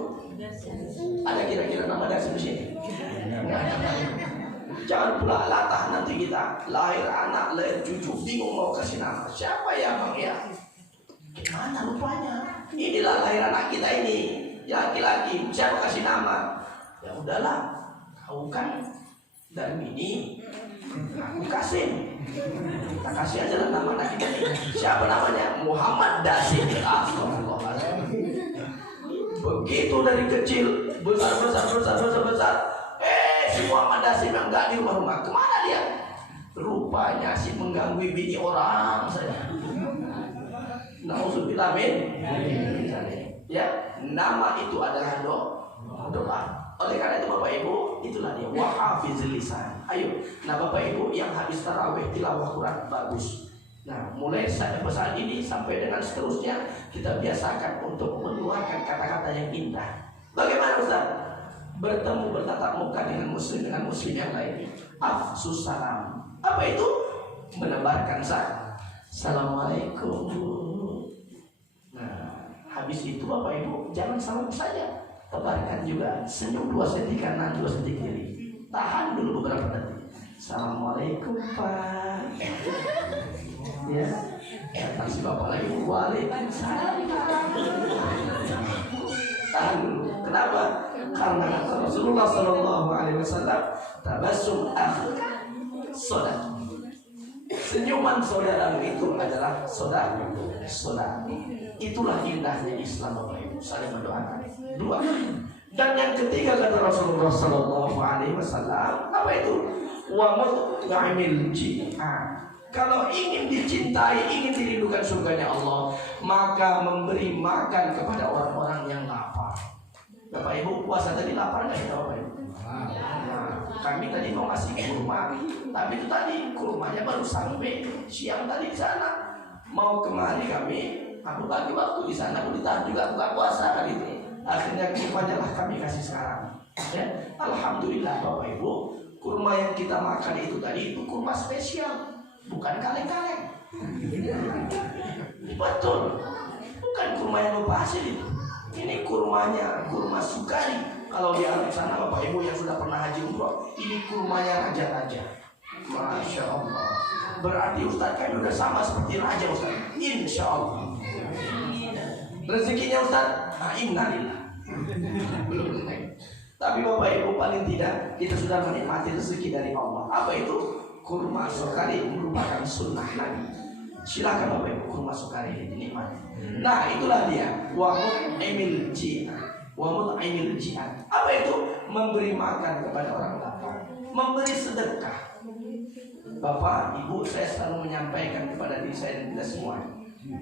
Ada kira-kira nama Dasim di sini? Jangan pula latah nanti kita lahir anak, lahir cucu, bingung mau kasih nama. Siapa ya Bang ya? Gimana rupanya? Inilah lahir anak kita ini, laki-laki. Siapa kasih nama? Ya udahlah, kau kan Darmini, aku Kasim. Kita kasih aja lah nama anak kita ini. siapa namanya? Muhammad Dasim. Begitu dari kecil besar. Si Muhammad Dasim yang nggak di rumah. Kemana dia? Rupanya si mengganggu bini orang saja. Nauzubillah min. Ya, nama itu adalah doa. Oleh karena itu Bapak Ibu, itulah dia wahafizil lisan. Ayo, nah Bapak Ibu yang habis tarawih tilawah Quran bagus. Nah, mulai saat ini sampai dengan seterusnya kita biasakan untuk mengeluarkan kata-kata yang indah. Bagaimana Ustaz? Bertemu bertatap muka dengan muslim yang lain. Afsus salam. Apa itu? Menebarkan Assalamualaikum. Nah, habis itu Bapak Ibu jangan salam saja, tebarkan juga senyum 2 cm kanan 2 cm kiri. Tahan dulu beberapa detik. Assalamualaikum Pak. Ya, datang si bapak lagi. Waalaikumsalam. Tahan dulu. Kenapa? Karena kata Rasulullah SAW, tabassum akhika sodak. Senyuman saudara itu adalah saudara. Itulah indahnya Islam Bapak Ibu. Saling mendoakan. 2. Dan yang ketiga kata Rasulullah SAW, apa itu? Wa mut'imil jihad. Kalau ingin dicintai, ingin dirindukan surganya Allah, maka memberi makan kepada orang-orang yang lapar. Bapak Ibu puasa tadi lapar nggak ya Bapak Ibu? Nah, kami tadi mau ngasih kurma, tapi itu tadi kurmanya baru sampai siang tadi di sana. Mau kemari kami, aku bagi waktu di sana, aku ditahan juga buka puasa kali itu. Akhirnya kurmanya lah kami kasih sekarang. Ya, alhamdulillah Bapak Ibu, kurma yang kita makan itu tadi itu kurma spesial, bukan kaleng-kaleng. Betul, bukan kurma yang lupa hasil itu. Ini kurmanya, kurma sukari. Kalau di Arab sana Bapak Ibu yang sudah pernah haji umroh, ini kurmanya raja-raja. Masya Allah. Berarti Ustaz kami udah sama seperti raja Ustaz. Insya Allah. Rezekinya Ustaz, innalillah. Belum naik. Tapi Bapak Ibu paling tidak kita sudah menikmati rezeki dari Allah. Apa itu? Kurma sukari merupakan sunnah Nabi. Silakan Bapak Ibu kurma sukari ini dinikmati. Nah itulah dia wamut emil jihad. Apa itu? Memberi makan kepada orang lapar, memberi sedekah. Bapak Ibu, saya selalu menyampaikan kepada diri saya dan kita semua,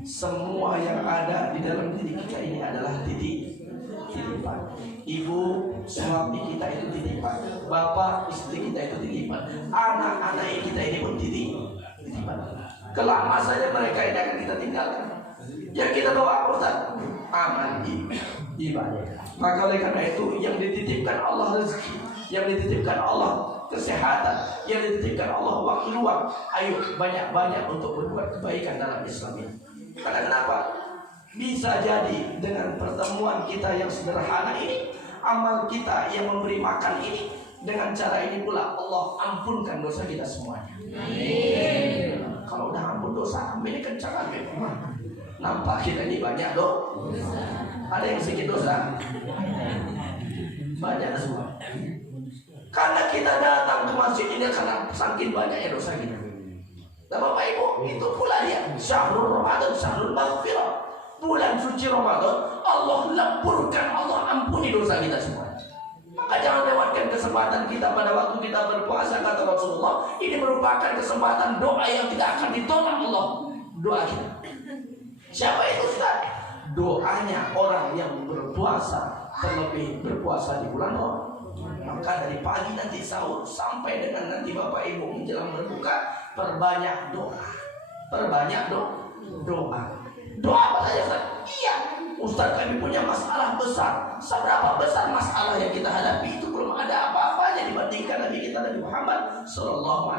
semua yang ada di dalam diri kita ini adalah titipan. Ibu suami kita itu titipan, bapak istri kita itu titipan, anak-anak kita ini pun titipan. Kelak masanya mereka ini akan kita tinggalkan. Yang kita bawa Ustaz, aman ibadah. Maka oleh karena itu yang dititipkan Allah rezeki, yang dititipkan Allah kesehatan, yang dititipkan Allah waktu luang, ayo banyak-banyak untuk berbuat kebaikan dalam Islam ini. Karena kenapa? Bisa jadi dengan pertemuan kita yang sederhana ini, amal kita yang memberi makan ini, dengan cara ini pula Allah ampunkan dosa kita semuanya. Amin. Kalau udah ampun dosa, ini kencang memang. Nampak kita ini banyak dosa. Ada yang sedikit dosa? Banyak semua. Karena kita datang ke masjid ini karena saking banyaknya dosa kita. Dan Bapak Ibu, itu pula dia Syahrul Ramadan, Syahrul Maghfirah. Bulan suci Ramadan, Allah lepurkan, Allah ampuni dosa kita semua. Maka jangan lewatkan kesempatan kita pada waktu kita berpuasa. Kata Rasulullah, ini merupakan kesempatan doa yang tidak akan ditolak Allah. Doa kita. Siapa itu Ustaz? Doanya orang yang berpuasa, terlebih berpuasa di bulan Ramadan. Maka dari pagi nanti sahur sampai dengan nanti Bapak Ibu menjelang berbuka, perbanyak doa. Perbanyak doa. Doa apa saja Ustaz? Iya, Ustaz kami punya masalah besar. Seberapa besar masalah yang kita hadapi itu belum ada apa-apanya dibandingkan Nabi kita Nabi Muhammad SAW.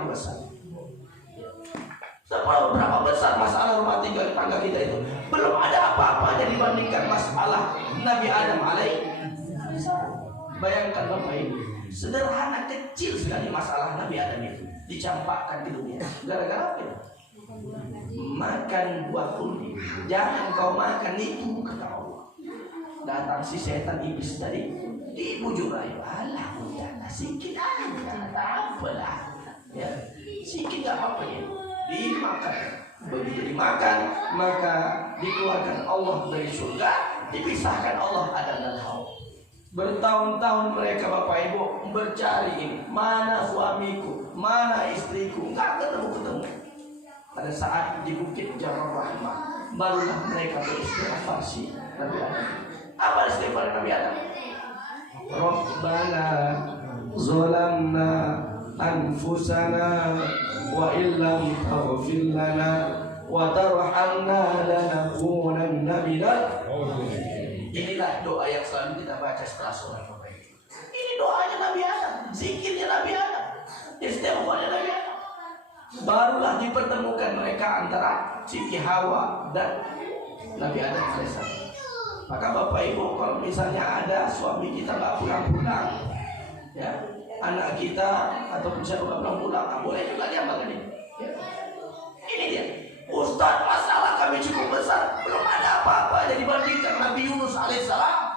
Seberapa besar masalah rumah tangga kita itu belum ada apa-apanya dibandingkan masalah Nabi Adam alaihissalam. Bayangkan Bapak Ibu, sederhana kecil sekali masalah Nabi Adam itu dicampakkan di dunia. Gara-gara apa? Makan buah kuning. Jangan kau makan itu, kata Allah. Datang si setan iblis tadi, dibujuk rayu. Alah, udahlah sikit aja, tak apalah. Ya, sikit gak apa-apa ya. Dimakan. Begitu dimakan, maka dikeluarkan Allah dari surga, dipisahkan Allah Adam dan Hawa. Bertahun-tahun mereka Bapak Ibu bercari ini, mana suamiku, mana istriku, nggak ketemu. Pada saat di bukit Jabal Rahmah, barulah mereka beristighfar si Nabi Adam. Apa istighfar Nabi Adam? Rabbana zalamna anfusana wa illam taghfir lana wa tarhamna lanakunanna minal. Inilah doa yang selalu kita baca setelah sholat. Ini doanya Nabi Adam, zikirnya Nabi Adam, istighfarnya Nabi Adam. Barulah dipertemukan mereka antara Siti Hawa dan Nabi Adam alaihissalam. Maka Bapak Ibu, kalau misalnya ada suami kita nggak pulang-pulang, ya, anak kita atau misalnya nggak pulang-pulang, boleh juga diamalkan ini. Ya. Ini dia. Ustaz, masalah kami cukup besar, belum ada apa-apa jadi dibandingkan Nabi Yunus alaihissalam.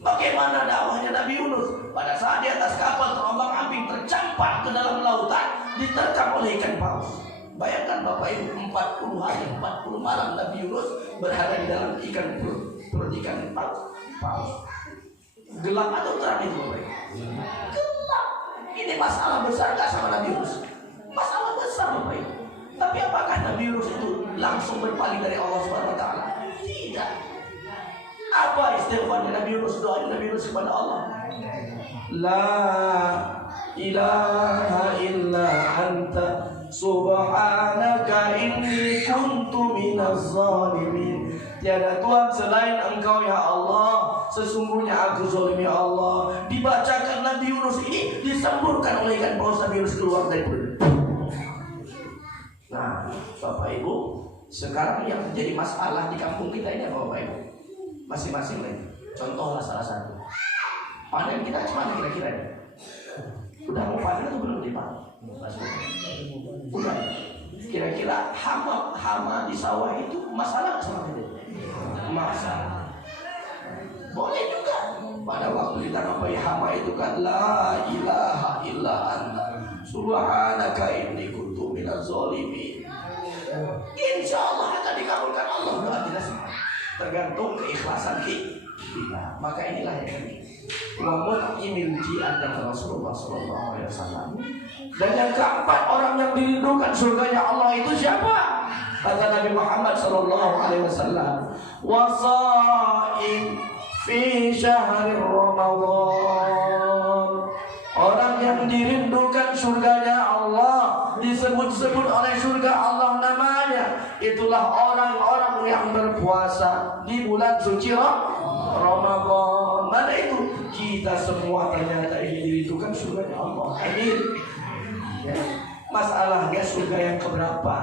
Bagaimana dakwahnya Nabi Yunus? Pada saat di atas kapal terombang-ambing, tercampak ke dalam lautan, diterkam oleh ikan paus. Bayangkan Bapak Ibu, 40 hari 40 malam Nabi Yunus berada di dalam perut ikan paus. Gelap atau terang itu Bapak Ibu? Gelap. Ini masalah besar gak sama Nabi Yunus? Masalah besar Bapak Ibu. Tapi apakah Nabi Yunus itu langsung berpaling dari Allah Subhanahu wa taala? Tidak. Apa istighfarnya Nabi Yunus, doa Nabi Yunus kepada Allah? La ilaha illa anta subhanaka inni kuntu minaz zalimin. Tiada Tuhan selain Engkau ya Allah, sesungguhnya aku zalim ya Allah. Dibacakan Nabi Yunus ini, disemburkan oleh ikan paus, Nabi Yunus keluar dari perut. Nah, Bapak Ibu, sekarang yang menjadi masalah di kampung kita ini apa Bapak Ibu? Masing-masing lagi. Contohlah salah satu. Panen kita cuma kira-kira ini. Udah mau panen atau belum dipanen? Udah. Kira-kira hama di sawah itu masalah nggak sama kita? Masalah. Boleh juga. Pada waktu kita nampai hama itu kan la ilaha illa anta subhanaka inni kuntu minaz zalimin. Insya Allah akan dikabulkan Allah doa kita semua. Tergantung keikhlasan kita. Maka inilah yang kami. Wa mu'imil ji'at kata Rasulullah sallallahu alaihi wasallam. Dan yang keempat, orang yang dirindukan surganya Allah itu siapa? Kata Nabi Muhammad sallallahu alaihi wasallam, wasa'im fi syahri Ramadan. Orang yang dirindukan surganya Allah, disebut-sebut oleh surga Allah namanya, itulah orang-orang yang berpuasa di bulan suci Ramadan. Mana itu? Kita semua ternyata ini dirindukan surganya Allah. Amin. Ya. Masalahnya surga yang keberapa?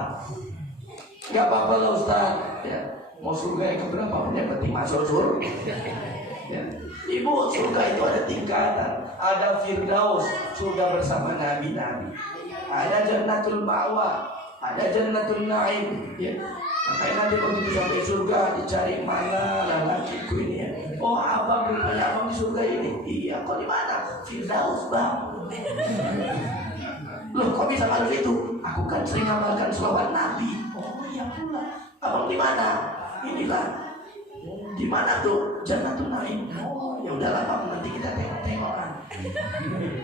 Gak apa-apa lah Ustaz. Ya. Mau surga yang keberapa? Yang penting masuk surga. Ya. Ibu, surga itu ada tingkatan. Ada Firdaus, surga bersama nabi-nabi. Ada Jannatul Ma'wa, ada Jannatul Na'im. Ya. Makanya nanti begitu sampai surga dicari mana lelakiku ini ya. Oh abang rupanya abang di surga ini. Iya, kok di mana? Firdaus bang. Loh kok bisa malu itu? Aku kan sering amalkan selawat Nabi. Oh iya pula. Abang di mana? Inilah. Di mana tuh? Jannatul Na'im. Oh ya udahlah bang, nanti kita tengok-tengokan.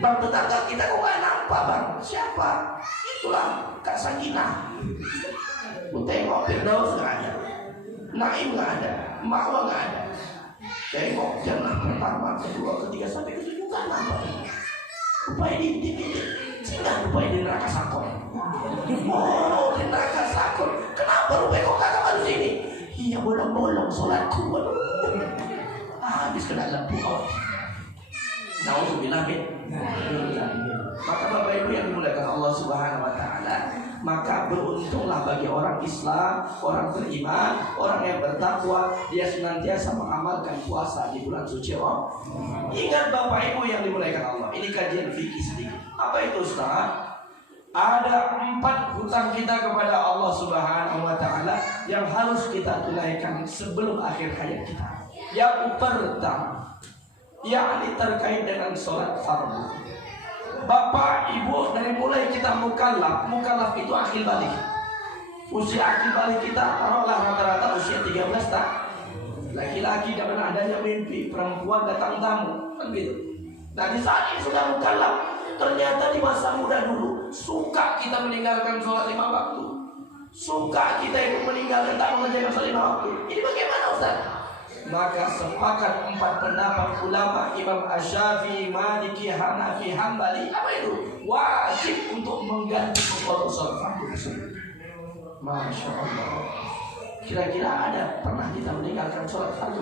Bang tetangga kita kok gak nampak bang? Siapa? Itulah Kak Sakinah. Ku tengok Firdaus gak ada, Naim gak ada, Ma'wa gak ada. Tengok jannah pertama, kedua, ketiga sampai ke-7 kan nampak. Rupanya di singgah rupanya di neraka Sakor. Oh di neraka Sakor. Kenapa rupanya kok kakak baru sini? Iya bolong-bolong sholatku. Habis kena lampu awas. Nauzubillah min. Maka Bapak Ibu yang dimuliakan Allah Subhanahu wa taala, maka beruntunglah bagi orang Islam, orang beriman, orang yang bertakwa, dia senantiasa mengamalkan puasa di bulan suci Ramadan. Ingat Bapak Ibu yang dimuliakan Allah, ini kajian fikih sedikit. Apa itu Ustaz? Ada 4 hutang kita kepada Allah Subhanahu wa taala yang harus kita tunaikan sebelum akhir hayat kita. Yang pertama, yakni terkait dengan sholat fardu. Bapak Ibu, dari mulai kita mukallaf itu akhir balik. Usia akil balik kita taruhlah rata-rata usia 13 tahun. Laki-laki karena adanya mimpi, perempuan datang tamu, kan gitu. Nah di saat ini sudah mukallaf, ternyata di masa muda dulu suka kita meninggalkan sholat 5 waktu, suka kita ikut meninggalkan tak mengerjakan sholat 5 waktu. Ini bagaimana Ustaz? Maka sepakat 4 pendapat ulama, Imam Asy-Syafi'i, Maliki, Hanafi, Hambali, apa itu? Wajib untuk mengganti pokok sholat fardu. Masya Allah. Kira-kira ada pernah kita meninggalkan sholat fardu?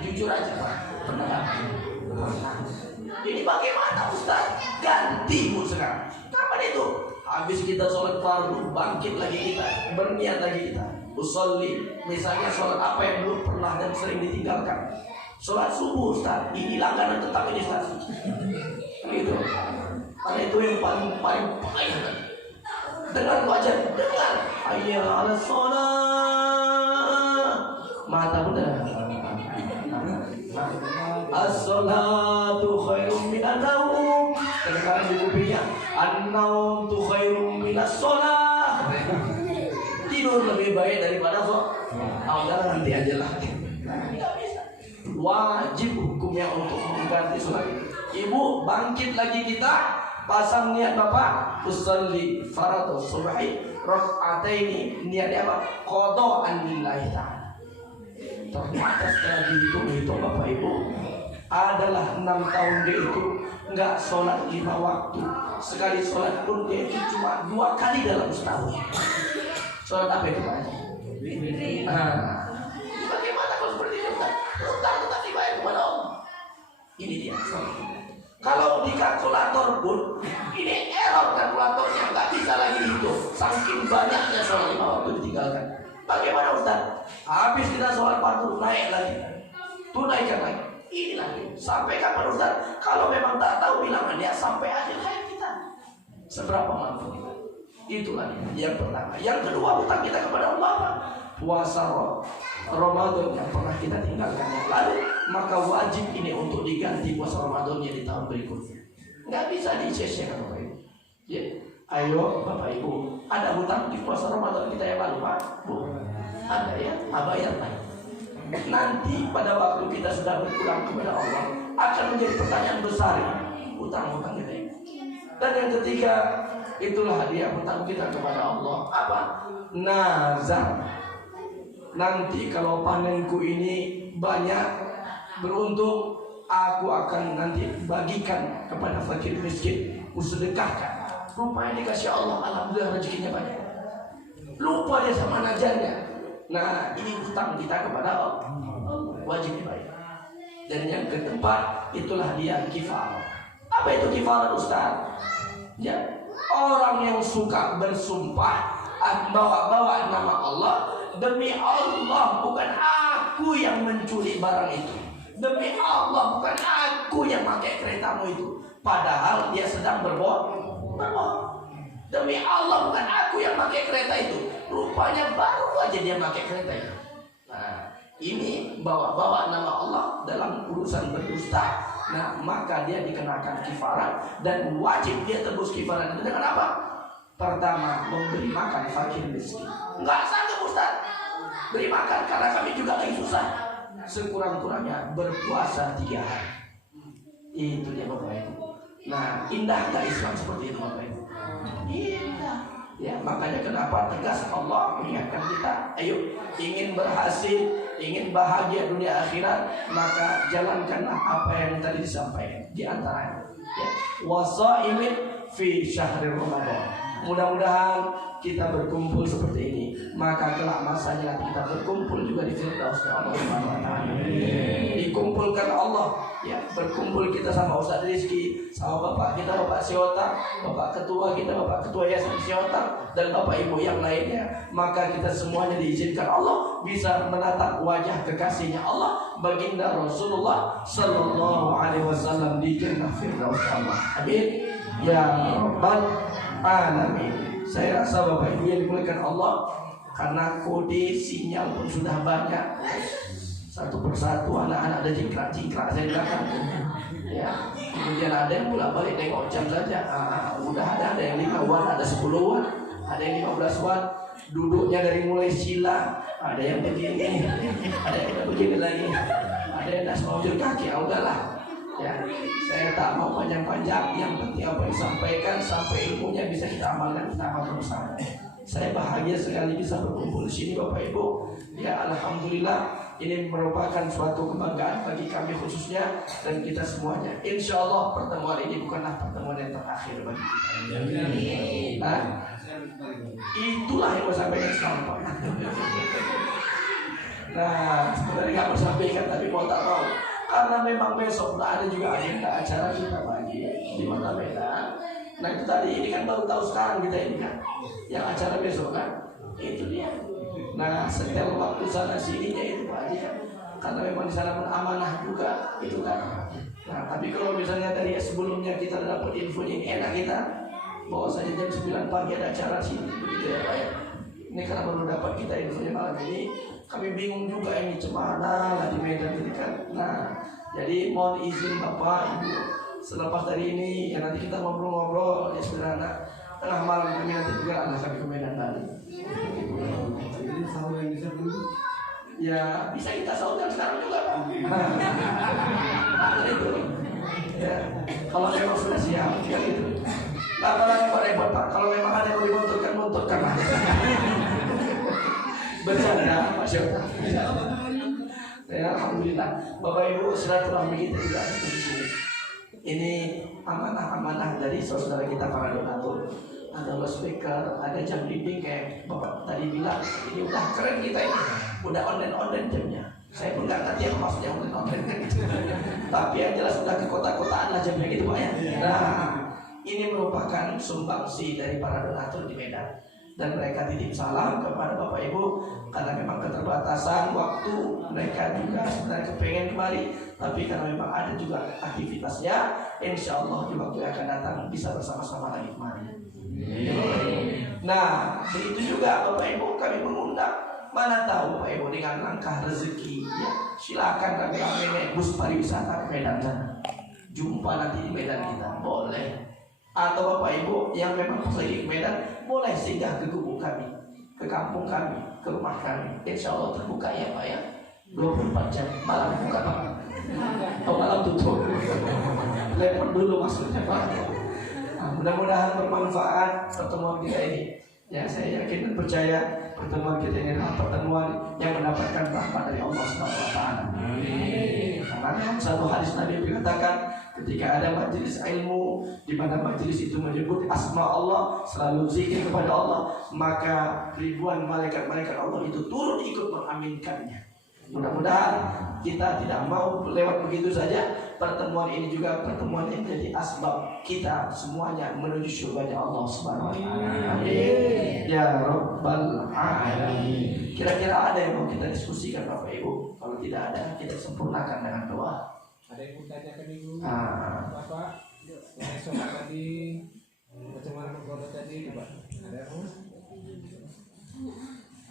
Jujur aja Pak, pernah nggak? Ini bagaimana Ustaz? Ganti pun sekarang. Kapan itu? Habis kita sholat fardu, bangkit lagi kita, berniat lagi kita. Usolli, misalnya sholat apa yang belum pernah dan sering ditinggalkan. Sholat subuh Ustaz, ini langganan tetap ini Ustaz. Gitu. Karena itu yang paling payah. Dengar wajah, dengar. Hayya 'alas shalah. Mata benar. As-salatu khairum minan naum. Terkadang di kupingnya, an-naum tu khairum minas shalah. Tidur lebih baik daripada sholat. Udah nanti aja lah. Nggak bisa. Wajib hukumnya untuk mengganti sholat. Ibu bangkit lagi kita, pasang niat Bapak, usolli fardhu subhi raka'ataini, niatnya apa? Qada'an lillahi ta'ala. Ternyata setelah dihitung-hitung Bapak Ibu, adalah 6 tahun dia itu nggak sholat 5 waktu. Sekali sholat pun dia itu cuma 2 kali dalam setahun. Sholat apa itu Pak? Bagaimana kalau seperti itu? Hutang tetap dibayar kepada Allah. Ini dia. Kalau di kalkulator pun, ini error kalkulatornya, nggak bisa lagi dihitung. Saking banyaknya sholat 5 waktu ditinggalkan. Bagaimana Ustaz? Habis kita sholat fardu naik lagi, tunaikan lagi. Ini lagi. Sampai kapan Ustaz? Kalau memang tak tahu bilangannya sampai akhir hayat kita. Seberapa mampu kita? Itulah yang pertama. Yang kedua, hutang kita kepada Allah apa? Puasa Ramadan yang pernah kita tinggalkan yang lalu, maka wajib ini untuk diganti puasa Ramadannya di tahun berikutnya. Nggak bisa dicecehkan Bapak Ibu. Ya, ayo Bapak Ibu, ada hutang di puasa Ramadan kita yang lalu Pak? Bu, ada ya? Bayar Pak. Nanti pada waktu kita sudah berpulang kepada Allah akan menjadi pertanyaan besar ya, hutang-hutang kita ini. Dan yang ketiga, itulah dia hutang kita kepada Allah. Apa? Nazar. Nanti kalau panenku ini banyak beruntung, aku akan nanti bagikan kepada fakir miskin, kusedekahkan. Rupanya dikasih Allah, alhamdulillah rezekinya banyak. Lupa dia sama nazarnya. Nah, ini hutang kita kepada Allah, wajib dibayar. Dan yang keempat, itulah dia kifarah. Apa itu kifarah Ustaz? Ya, orang yang suka bersumpah bawa nama Allah, demi Allah bukan aku yang mencuri barang itu, demi Allah bukan aku yang pakai keretamu itu, padahal dia sedang berbohong. Demi Allah bukan aku yang pakai kereta itu, rupanya baru aja dia pakai kereta itu. Nah, ini bawa nama Allah dalam urusan berdusta. Nah, maka dia dikenakan kifarat dan wajib dia tebus kifarat itu dengan apa? Pertama, memberi makan fakir miskin. Enggak sanggup Ustaz beri makan karena kami juga lagi susah. Sekurang-kurangnya berpuasa 3 hari. Itu dia Bapak Ibu. Nah, indah tak Islam seperti itu Bapak Ibu? Indah. Ya, makanya kenapa tegas Allah mengingatkan kita, ayo ingin berhasil, ingin bahagia dunia akhirat, maka jalankanlah apa yang tadi disampaikan. Di antaranya, ya, wasaimin fi syahri Ramadan. Mudah-mudahan kita berkumpul seperti ini, maka kelak masanya kita berkumpul juga di Firdausnya Allah Subhanahu wa taala. Dikumpulkan Allah, ya, berkumpul kita sama Ustaz Rizki, sama Bapak kita Bapak Siota, Bapak Ketua kita Bapak Ketua Yayasan Siota, dan Bapak Ibu yang lainnya, maka kita semuanya diizinkan Allah bisa menatap wajah kekasihnya Allah, baginda Rasulullah sallallahu alaihi wasallam di jannah Firdaus Allah. Amin ya rabbal alamin. Saya rasa Bapak Ibu yang dimuliakan Allah, karena kode sinyal pun sudah banyak, satu persatu anak-anak ada jingkrak-jingkrak saya belakang, ya. Kemudian ada yang bolak-balik nengok jam saja, udah ada yang 5 watt, ada 10 watt. Ada yang 15 watt, duduknya dari mulai sila, ada yang begini, ada yang begini lagi, ada yang tak semujur kaki, udahlah. Ya, saya tak mau panjang-panjang. Yang penting apa yang disampaikan sampai ilmunya bisa kita amalkan, kita amalkan bersama. Saya bahagia sekali bisa berkumpul di sini Bapak Ibu. Ya alhamdulillah, ini merupakan suatu kebanggaan bagi kami khususnya dan kita semuanya. Insya Allah pertemuan ini bukanlah pertemuan yang terakhir bagi kita. Nah, itulah yang saya sampaikan sekarang Pak. Nah, sebenarnya nggak mau sampaikan tapi mau tak mau. Karena memang besok ada juga agenda acara kita pagi di Kota Medan. Nah itu tadi, ini kan baru tahu sekarang kita ini kan, yang acara besok kan, itu dia. Nah setiap waktu sana sininya itu Pak Haji kan, karena memang di sana pun amanah juga, itu kan. Nah tapi kalau misalnya tadi sebelumnya kita dapat info ini enak kita, bahwa saja jam 9 pagi ada acara sini, begitu ya Pak ya. Ini karena baru dapat kita infonya malam ini, kami bingung juga ini cemana lah di Medan ini kan. Nah jadi mohon izin Bapak Ibu, selepas dari ini ya nanti kita ngobrol-ngobrol ya sederhana. Tengah malam kami nanti juga anak kami ke Medan tadi. Ya bisa kita saudara sekarang juga Pak. Itu. Ya, kalau memang sudah siap kan itu. Nah, kalau repot Pak, kalau memang ada yang munturkan lah. Bercanda Pak Syota. Ya alhamdulillah Bapak Ibu silaturahmi kita juga di sini. Ini amanah-amanah dari saudara kita para donatur. Ada speaker, ada jam reading kayak Bapak tadi bilang. Ini udah keren kita ini, udah online jamnya. Saya pun nggak ngerti apa maksudnya online kan gitu. Tapi yang jelas udah ke kota-kotaan lah jamnya gitu Pak ya. Nah ini merupakan sumbangsi dari para donatur di Medan. Dan mereka titip salam kepada Bapak Ibu karena memang keterbatasan waktu, mereka juga sebenarnya kepengen kembali, tapi karena memang ada juga aktivitasnya, insya Allah di waktu yang akan datang bisa bersama-sama lagi kembali. Nah, begitu juga Bapak Ibu kami mengundang, mana tahu Bapak Ibu dengan langkah rezeki, ya, silakan kami naik bus pariwisata ke Medan sana, jumpa nanti di Medan kita, boleh. Atau Bapak Ibu yang memang lagi ke Medan, boleh singgah ke gubuk kami, ke kampung kami, ke rumah kami. Insya Allah terbuka ya Pak ya, 24 jam. Malam buka Pak, atau malam tutup. Lepon dulu maksudnya Pak. Nah, mudah-mudahan bermanfaat pertemuan kita ini. Ya saya yakin dan percaya pertemuan kita ini adalah pertemuan yang mendapatkan rahmat dari Allah Subhanahu Wa Taala. Karena dalam satu hadis Nabi berkatakan, ketika ada majelis ilmu di mana majelis itu menyebut asma Allah, selalu zikir kepada Allah, maka ribuan malaikat-malaikat Allah itu turun ikut mengaminkannya. Mudah-mudahan kita tidak mau lewat begitu saja. Pertemuan ini juga pertemuan yang jadi asbab kita semuanya menuju surganya Allah Subhanahu Wa Taala. Amin. Ya Rabbal Alamin. Kira-kira ada yang mau kita diskusikan Bapak Ibu? Kalau tidak ada, kita sempurnakan dengan doa. Ada yang mau tanyakan Ibu? Bapak, besok tadi bagaimana menggodok tadi Pak? Ada yang mau?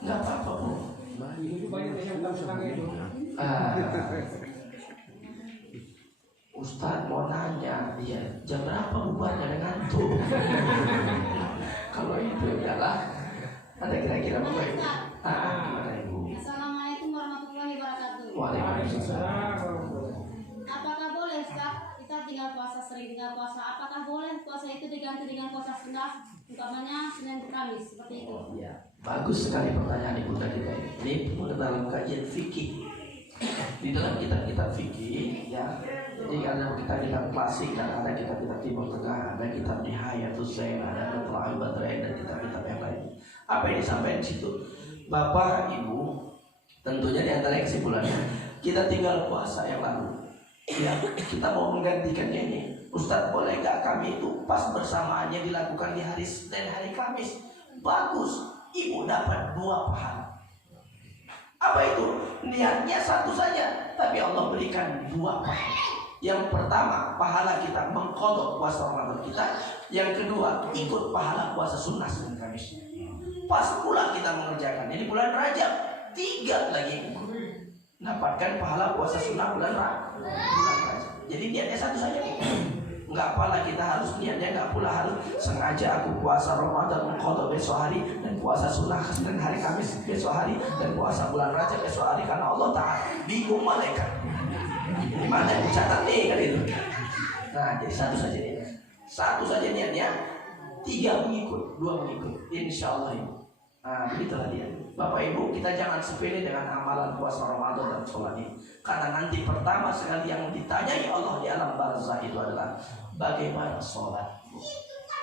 Enggak apa-apa Bu. Ibu banyak yang tentang itu. Ustaz mau nanya, ya jam berapa bubarnya dengan tuh? Kalau itu adalah ada kira-kira Bapak Ibu. Gimana Ibu? Assalamualaikum warahmatullahi wabarakatuh. Waalaikumsalam. Apakah boleh Ustaz kita tinggal puasa sering tinggal puasa? Apakah boleh puasa itu diganti dengan puasa sunnah? Umpamanya Senin ke Kamis seperti itu. Ya, bagus sekali pertanyaan Ibu tadi. Ini dalam kajian fikih. Di dalam kitab-kitab fikih, ya. Jadi ada kitab-kitab klasik dan ada kitab-kitab Timur Tengah, ada kitab Nihayatus Zain, ada Qatra'ul Badrain dan kitab-kitab yang lain. Apa yang disampaikan di situ? Bapak, Ibu, tentunya di antara kesimpulannya, kita tinggal puasa yang lalu. Ya, kita mau menggantikannya ini. Ustadz, boleh nggak kami itu pas bersamaannya dilakukan di hari Senin, hari Kamis? Bagus, Ibu dapat 2 pahala. Apa itu? Niatnya satu saja, tapi Allah berikan 2 pahala. Yang pertama, pahala kita mengqadha puasa Ramadan kita. Yang kedua, ikut pahala puasa sunnah Senin Kamis. Pas pula kita mengerjakan. Ini bulan Rajab, 3 lagi dapatkan pahala puasa sunnah bulan Rajab. Jadi niatnya satu saja. Enggak pula kita harus niatnya, enggak pula harus sengaja aku puasa Ramadan mengqadha besok hari dan puasa sunnah dan hari Kamis besok hari dan puasa bulan Rajab besok hari, karena Allah Ta'ala bingung malaikat. Gimana dicatat nih kan itu. Nah, jadi satu saja niatnya, 3 mengikut, 2 mengikut, insya Allah ini. Nah, begitulah dia. Bapak Ibu, kita jangan sepele dengan amalan puasa Ramadan dan sholat ini. Karena nanti pertama sekali yang ditanyai Allah di alam barzah itu adalah bagaimana sholat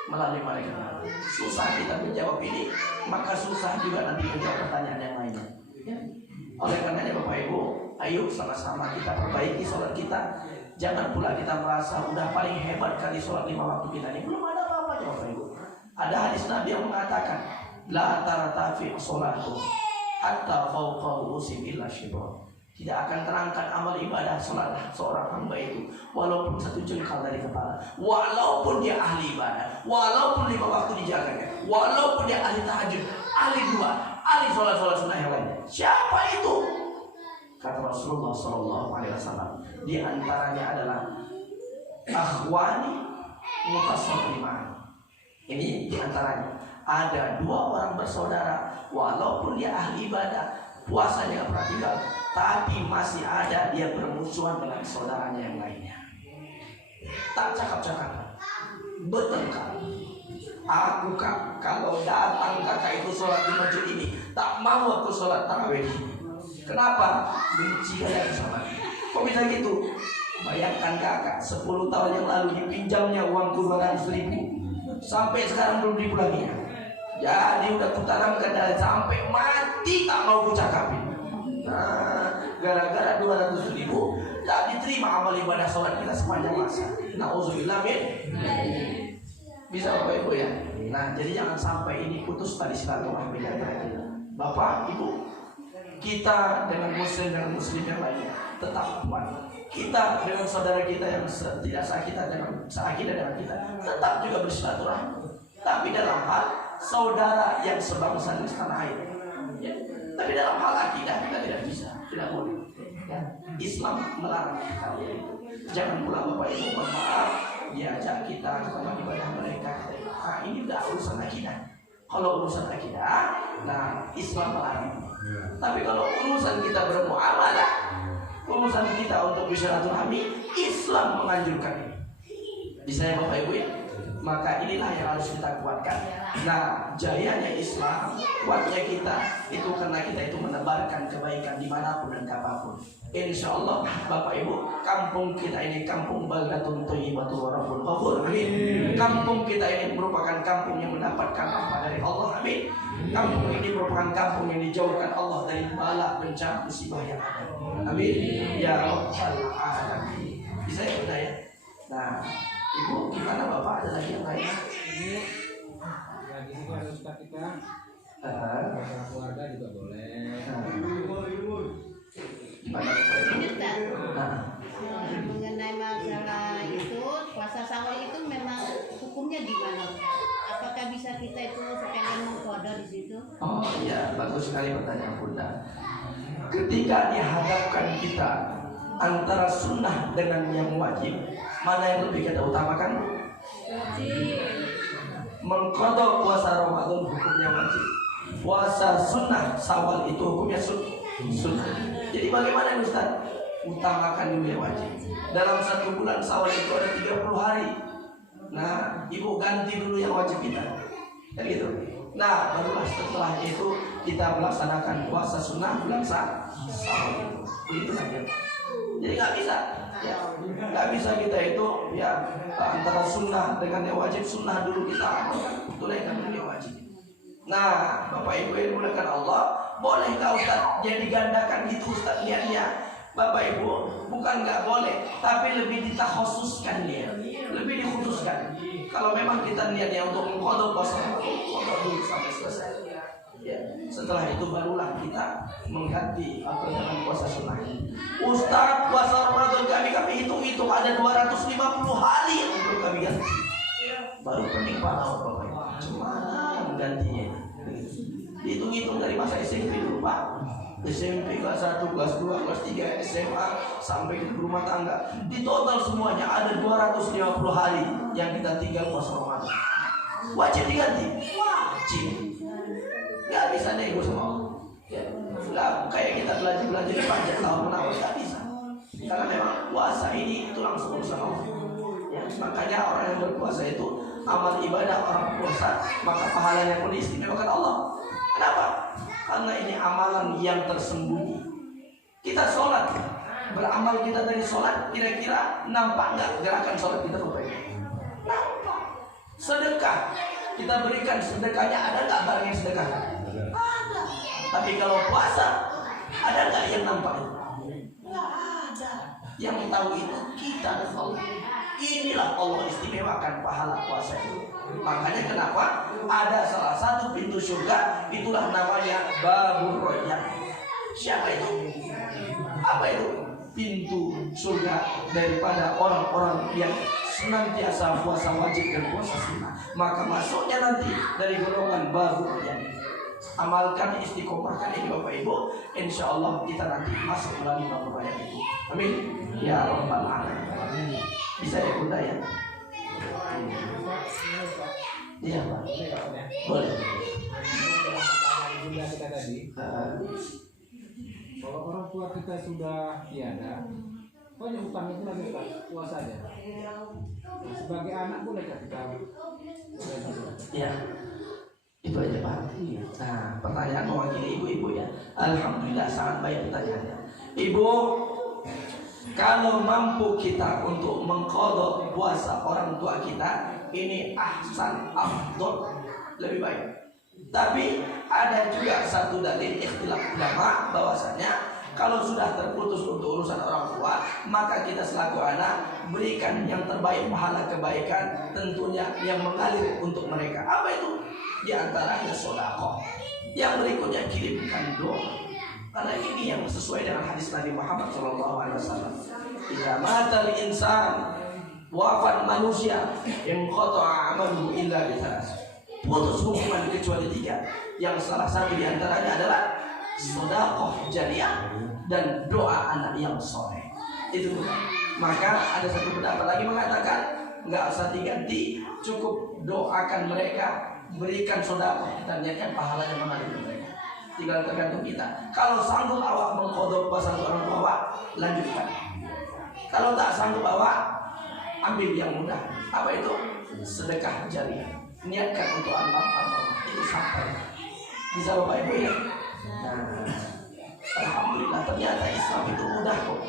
melalui malaikat. Susah kita menjawab ini, maka susah juga nanti menjawab pertanyaan yang lainnya. Ya. Oleh karenanya Bapak Ibu, ayo sama-sama kita perbaiki sholat kita. Jangan pula kita merasa udah paling hebat kali sholat 5 waktu kita ini. Belum ada apa-apanya Bapak Ibu. Ada hadis Nabi yang mengatakan, la taratafi sholatu hatta fawqa ru'usi illa shibra. Tidak akan terangkat amal ibadah sholat seorang hamba itu walaupun 1 jengkal dari kepala, walaupun dia ahli ibadah, walaupun 5 waktu dijaganya, walaupun dia ahli tahajud, ahli dua, ahli sholat sunnah yang lainnya. Siapa itu? Kata Rasulullah SAW, di antaranya adalah akhwani mutasawwiman. Ini di antaranya ada 2 orang bersaudara, walaupun dia ahli ibadah, puasanya nggak pernah tinggal, tapi masih ada dia bermusuhan dengan saudaranya yang lainnya. Tak cakap-cakap, bertengkar. Aku kalau datang kakak itu sholat di masjid ini, tak mau aku sholat tarawih. Kenapa? Benci kalian sama dia. Kok bisa gitu? Bayangkan kakak 10 tahun yang lalu dipinjamnya uangku 200.000, sampai sekarang belum dipulanginya. Jadi udah kutanamkan dari sampai mati tak mau kucakapin. Nah, gara-gara 200.000 tak diterima amal ibadah sholat kita sepanjang masa. Nauzubillah min. Bisa Bapak Ibu ya. Nah, jadi jangan sampai ini putus tali silaturahmi antara kita. Bapak Ibu, kita dengan muslim yang lainnya tetap kuat. Kita dengan saudara kita yang tidak seakidah dengan kita tetap juga bersilaturahmi. Tapi dalam hal saudara yang sebangsa di tanah air, ya. Tapi dalam hal akidah kita tidak bisa, tidak boleh. Ya. Islam melarang kita. Jangan pula Bapak Ibu mohon maaf diajak kita ke tempat ibadah mereka. Nah, ini udah urusan akidah. Kalau urusan akidah, nah Islam melarang. Tapi kalau urusan kita bermuamalah, urusan kita untuk bersilaturahmi, Islam menganjurkan ini. Bisa ya Bapak Ibu ya? Maka inilah yang harus kita kuatkan. Nah, jayanya Islam, kuatnya kita itu karena kita itu menebarkan kebaikan dimanapun dan kapanpun. Insya Allah Bapak Ibu, kampung kita ini kampung baldatun thayyibatun wa rabbun ghafur. Amin. Kampung kita ini merupakan kampung yang mendapatkan rahmat dari Allah. Amin. Kampung ini merupakan kampung yang dijauhkan Allah dari bala bencana musibah yang ada. Amin. Ya Rabbal alamin. Bisa ya udah ya. Nah, Ibu, gimana Bapak? Ada lagi yang lain? Ini ya di sini ada ustaz kita. Masalah keluarga juga boleh. Gimana Bapak Ibu? Ustaz, mengenai masalah itu puasa sahur itu memang hukumnya gimana? Apakah bisa kita itu sekalian mengqadha di situ? Oh iya, bagus sekali pertanyaan Bunda. Ketika dihadapkan kita antara sunnah dengan yang wajib, mana yang lebih kita utamakan? Wajib. Mengqadha puasa Ramadan hukumnya wajib. Puasa sunnah Syawal itu hukumnya sunnah. Jadi bagaimana Ustaz? Utamakan dulu yang wajib. Dalam 1 bulan Syawal itu ada 30 hari. Nah, Ibu ganti dulu yang wajib kita. Kan gitu. Nah, barulah setelah itu kita melaksanakan puasa sunnah bulan Syawal. Begitu saja. Jadi nggak bisa, ya, nggak bisa kita itu ya antara sunnah dengan yang wajib. Sunnah dulu kita amalkan, tunaikan dulu yang wajib. Nah, Bapak Ibu yang dimuliakan Allah, bolehkah Ustaz jadi gandakan gitu Ustaz niatnya? Bapak Ibu, bukan nggak boleh, tapi lebih ditakhususkan dia, lebih dikhususkan. Kalau memang kita niatnya untuk mengqadha puasa, qadha dulu sampai selesai. Ya, setelah itu barulah kita mengganti atau dengan puasa sunnah. Ustaz, puasa Ramadan kami hitung ada 250 hari yang perlu kami ganti. Baru pening pala Bapak Ibu. Cuma menggantinya. Dihitung-hitung dari masa SMP dulu Pak. SMP kelas 1, kelas 2, kelas 3, SMA sampai ke rumah tangga. Di total semuanya ada 250 hari yang kita tinggal puasa Ramadan. Wajib diganti. Wajib. Gak bisa nego sama Allah. Ya. Gak kayak kita belajar di panjang tahun menawar, gak bisa. Karena memang puasa ini itu langsung urusan Allah. Ya, makanya orang yang berpuasa itu amal ibadah orang puasa, maka pahalanya pun diistimewakan Allah. Kenapa? Karena ini amalan yang tersembunyi. Kita sholat, beramal kita dari sholat, kira-kira nampak nggak gerakan sholat kita rupanya? Nampak. Sedekah, kita berikan sedekahnya, ada nggak barang yang sedekah? Ada. Tapi kalau puasa, ada nggak yang nampak itu? Nggak ada. Yang tahu itu kita dan Allah. Inilah Allah istimewakan pahala puasa itu. Makanya kenapa ada salah satu pintu surga, itulah namanya Babur Royyan. Siapa itu? Apa itu? Pintu surga daripada orang-orang yang senantiasa puasa wajib dan puasa sunnah. Maka masuknya nanti dari golongan Babur Royyan. Amalkan, istiqomahkan ini Bapak Ibu, insya Allah kita nanti masuk melalui Babur Royyan itu. Amin. Ya Rabbal Alamin. Bisa ya Bunda ya? Iya Pak. Boleh. Bunda kita tadi, kalau orang tua kita sudah tiada, pokoknya utang itu lagi puasa aja. Nah, sebagai anak bolehkah kita? Iya. Itu aja Pak. Nah, pertanyaan mewakili ibu-ibu ya. Alhamdulillah sangat baik pertanyaannya. Ibu, kalau mampu kita untuk mengqadha puasa orang tua kita, ini ahsan, afdol, lebih baik. Tapi ada juga satu dalil ikhtilaf ulama bahwasanya kalau sudah terputus untuk urusan orang tua, maka kita selaku anak berikan yang terbaik, pahala kebaikan tentunya yang mengalir untuk mereka. Apa itu? Di antaranya sedekah. Yang berikutnya kirimkan doa. Karena ini yang sesuai dengan hadis Nabi Muhammad SAW. Jika matal insan, wafat manusia, yang qata'a amaluhu illa bithalath. Putus hubungan kecuali 3. Yang salah satu di antaranya adalah sedekah jariyah dan doa anak yang soleh. Itu bukan. Maka ada satu pendapat lagi mengatakan nggak usah diganti, cukup doakan mereka, berikan sedekah dan niatkan pahalanya mengalir ke mereka. Tinggal tergantung kita. Kalau sanggup awak mengqadha puasa orang tua, lanjutkan. Kalau tak sanggup awak, ambil yang mudah. Apa itu? Sedekah jariyah. Niatkan untuk amal-amal itu sampai. Bisa Bapak Ibu ya? Nah, alhamdulillah ternyata Islam itu mudah kok.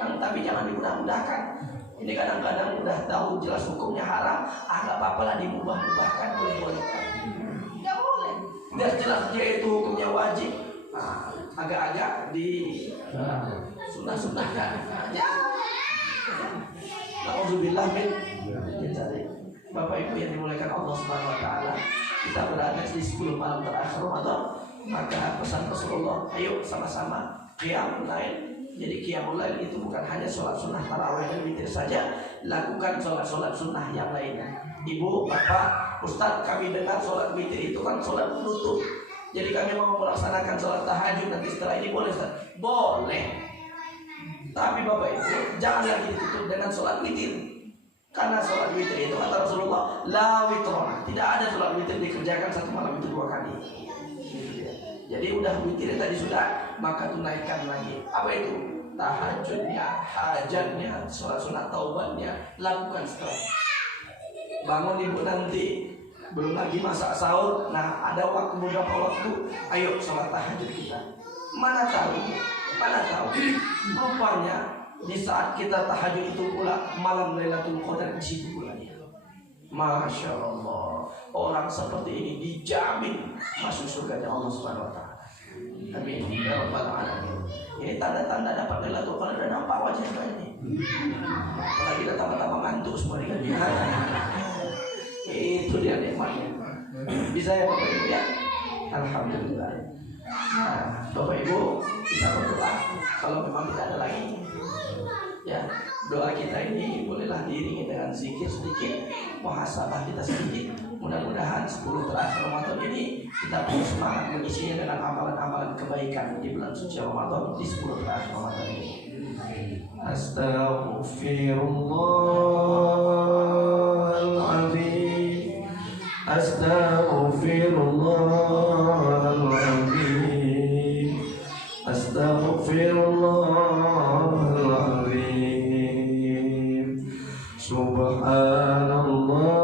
Tapi jangan dimudah-mudahkan. Ini kadang-kadang udah tahu jelas hukumnya haram, nggak apa-apa lah dimubah-mubahkan, boleh-bolehkan. Nggak boleh. Biar jelas dia itu hukumnya wajib. Nah, agak-agak di sunnah-sunnahkan. Ya. Alhamdulillah min. Bapak Ibu yang dimuliakan Allah Subhanahu wa taala, kita berada di 10 malam terakhir Ramadan. Maka pesan Rasulullah, ayo sama-sama qiyamul lail. Jadi qiyamul lail itu bukan hanya sholat sunnah tarawih dan witir saja, lakukan sholat-sholat sunnah yang lainnya. Ibu, Bapak, Ustaz, kami dengar sholat witir itu kan sholat penutup. Jadi kami mau melaksanakan sholat tahajud nanti setelah ini, boleh Ustaz? Boleh. Tapi Bapak Ibu, jangan lagi ditutup dengan sholat witir. Karena sholat witir itu kata Rasulullah, la witrona, tidak ada sholat witir dikerjakan satu malam itu 2 kali. Jadi udah witir tadi sudah, maka tunaikan lagi. Apa itu? Tahajudnya, hajatnya, sholat sunat taubatnya, lakukan setelah. Bangun ibu nanti, belum lagi masak sahur. Nah, ada waktu beberapa waktu, ayo sholat tahajud kita. Mana tahu? Rupanya di saat kita tahajud itu pula malam Lailatul Qadar di situ pula ya. Masya Allah, orang seperti ini dijamin masuk surga Allah Subhanahu Wa Taala. Amin. Ya Rabbal Alamin. Ini tanda-tanda dapat Lailatul Qadar dan nampak wajah ini. Apalagi kita tambah-tambah ngantuk semua ini kan. Itu dia nikmatnya. Bisa ya Bapak Ibu ya? Alhamdulillah. Nah, Bapak Ibu bisa berdoa kalau memang tidak ada lagi. Ya, doa kita ini bolehlah diiringi dengan zikir sedikit, muhasabah kita sedikit. Mudah-mudahan 10 terakhir Ramadan ini kita pun semangat mengisinya dengan amalan-amalan kebaikan di bulan suci Ramadan, di 10 terakhir Ramadan ini. Astaghfirullahaladzim, astaghfirullahaladzim, astaghfirullahaladzim. Subhanallah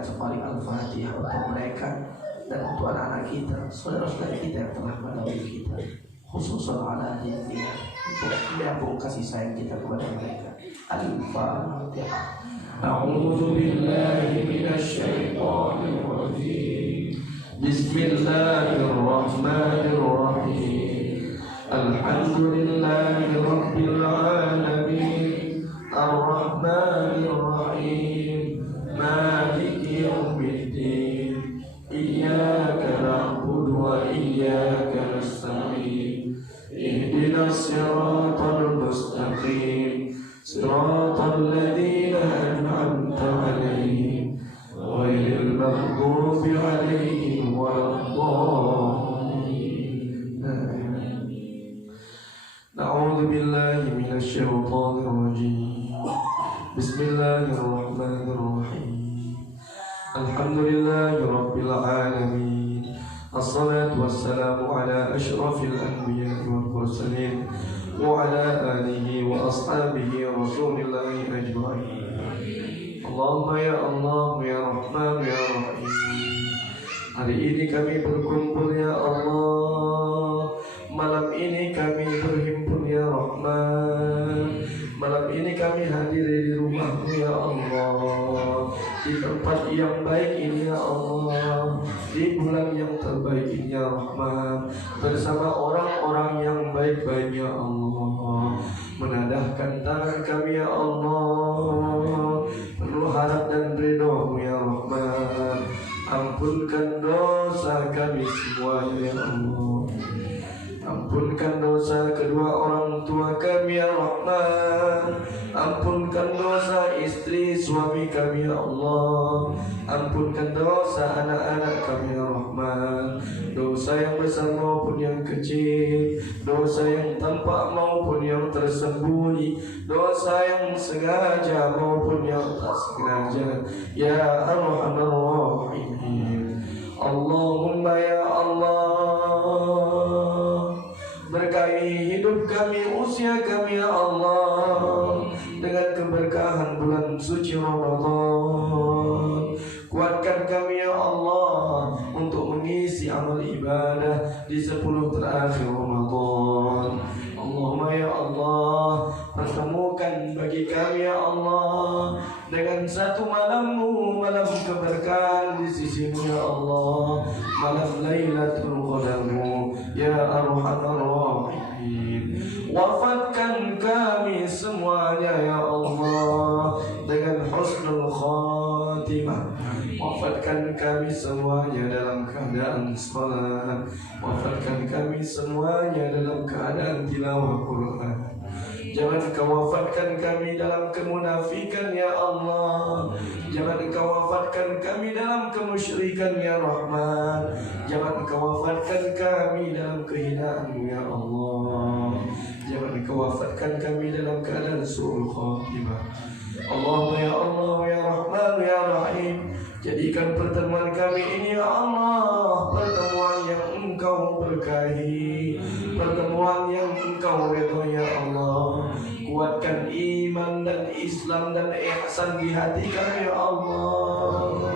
sepaling Al-Fatihah untuk mereka dan untuk anak-anak kita, saudara-saudara kita yang telah mendahului kita, khususan ala dinnya, untuk menyambung kasih sayang kita kepada mereka. Al-Fatihah. A'udzu billahi minasy syaithanir rajim. Bismillahirrahmanirrahim. Alhamdulillahi rabbil alamin. Ar-Rahmanir Rahim. Maliki yaumiddin. Iyyaka na'budu wa iyyaka nasta'in. Ihdinas siratal mustaqim. Siratal ladzina an'amta 'alaihim ghairil maghdubi 'alaihim waladdallin. A'udzu billahi minasy syaithanir rajim. Bismillahirrahmanirrahim. Alhamdulillahi rabbil alamin. Assalatu wassalamu ala asyrafil anbiya'i wal mursalin wa ala alihi wa ashabihi rasulillahi ajma'in. Allahumma ya Allah, ya Rahman, ya Rahim. Hari ini kami berkumpul ya Allah. Malam ini kami berhimpun ya Rahman. Malam ini kami hadir di rumah-Mu ya Allah, di tempat yang baik ini ya Allah, di bulan yang terbaik ini ya Rahman, bersama orang-orang yang baik-baik ya Allah. Menadahkan tangan kami ya Allah, penuh harap dan ridho-Mu ya Rahman. Ampunkan dosa kami semuanya ya Allah. Ampunkan dosa kedua orang tua kami ya Rahman. Ampunkan dosa istri suami kami ya Allah. Ampunkan dosa anak-anak kami ya Rahman. Dosa yang besar maupun yang kecil, dosa yang tampak maupun yang tersembunyi, dosa yang sengaja maupun yang tak sengaja, ya Arhamar Rahimin. Allahumma ya Allah, berkahi hidup kami, usia kami ya Allah, dengan keberkahan bulan suci Ramadan. Kuatkan kami ya Allah untuk mengisi amal ibadah di 10 terakhir Ramadan. Allahumma ya Allah, pertemukan bagi kami ya Allah dengan satu malam-Mu, malam keberkahan di sisi-Mu ya Allah, malam Lailatul Qadar-Mu ya Arhamar Rahimin. Wafatkan kami semuanya ya Allah dengan husnul khatimah. Wafatkan kami semuanya dalam keadaan salat. Wafatkan kami semuanya dalam keadaan tilawah Quran. Jangan kau wafatkan kami dalam kemunafikan ya Allah. Jangan kau wafatkan kami dalam kemusyrikan ya Rahman. Jangan kau wafatkan kami dalam kehinaan ya Allah. Jangan kau wafatkan kami dalam keadaan su'ul khatimah. Allahumma ya Allah ya Rahman ya Rahim, jadikan pertemuan kami ini ya Allah pertemuan yang Engkau berkahi, pertemuan yang Engkau ridha ya Allah. Kuatkan iman dan Islam dan ihsan di hati kami ya Allah.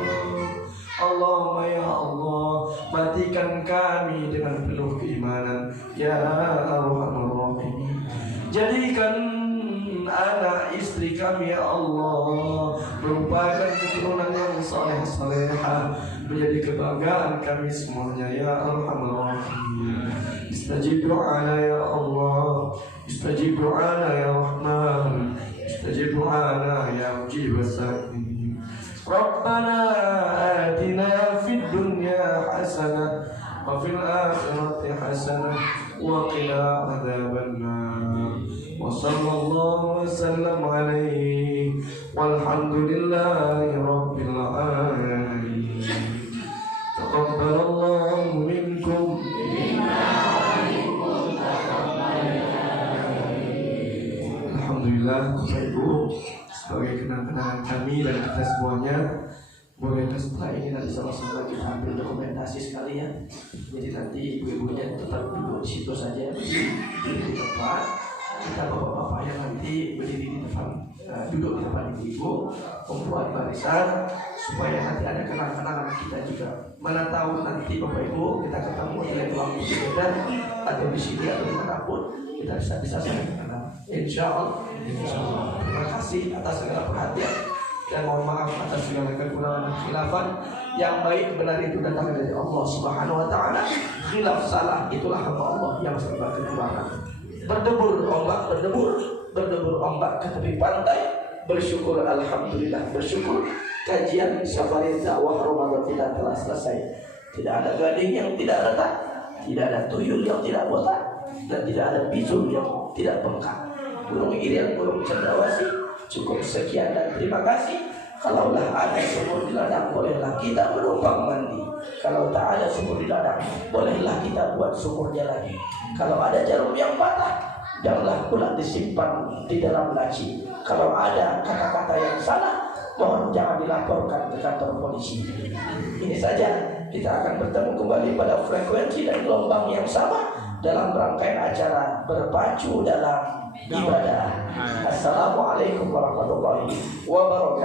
Allahumma ya Allah, matikan kami dengan penuh keimanan ya Arhamar Rahimin. Jadikan anak istri kami ya Allah merupakan keturunan yang saleh-salehah, menjadi kebanggaan kami semuanya ya Arhamar Rahimin. Istajib do'ana ya Allah, istajib do'ana ya Rahman, istajib do'ana ya mujib as-sa'ilin. Rabbana atina fid dunya hasanah wa fil akhirati hasanah wa qina adzabannar. Wa sallallahu wa sallam alaihi walhamdulillahi rabbil alamin. Taqabbalallahu minkum alhamdulillah. Bapak Ibu, sebagai kenang-kenangan kami dan kita semuanya, boleh setelah ini nanti sama-sama kita ambil dokumentasi sekalian. Jadi nanti ibu-ibunya tetap duduk di situ saja, berdiri di depan. Kita bapak-bapak yang nanti berdiri di depan, duduk di depan ibu-ibu, membuat barisan supaya nanti ada kenang-kenangan kita juga. Mana tahu nanti bapak ibu kita ketemu di waktu di Medan atau di sini atau dimanapun, kita bisa saling kenal. Insya Allah. Terima kasih atas segala perhatian dan mohon maaf atas segala kekurangan dan khilafan. Yang baik benar itu datang dari Allah Subhanahu Wa Taala. Khilaf salah itulah hamba Allah yang serba kekurangan. Berdebur ombak ke tepi pantai. Bersyukur alhamdulillah, bersyukur kajian safari dakwah Ramadan kita telah selesai. Tidak ada gading yang tidak retak, tidak ada tuyul yang tidak botak, dan tidak ada bisul yang tidak bengkak. Burung irian, burung cendrawasih. Cukup sekian dan terima kasih. Kalaulah ada sumur di ladang, bolehlah kita menumpang mandi. Kalau tak ada sumur di ladang, bolehlah kita buat sumurnya lagi. Kalau ada jarum yang patah, janganlah pula disimpan di dalam laci. Kalau ada kata-kata yang salah, mohon jangan dilaporkan ke kantor polisi. Ini saja, kita akan bertemu kembali pada frekuensi dan gelombang yang sama dalam rangkaian acara berpacu dalam ibadah. Assalamualaikum warahmatullahi wabarakatuh.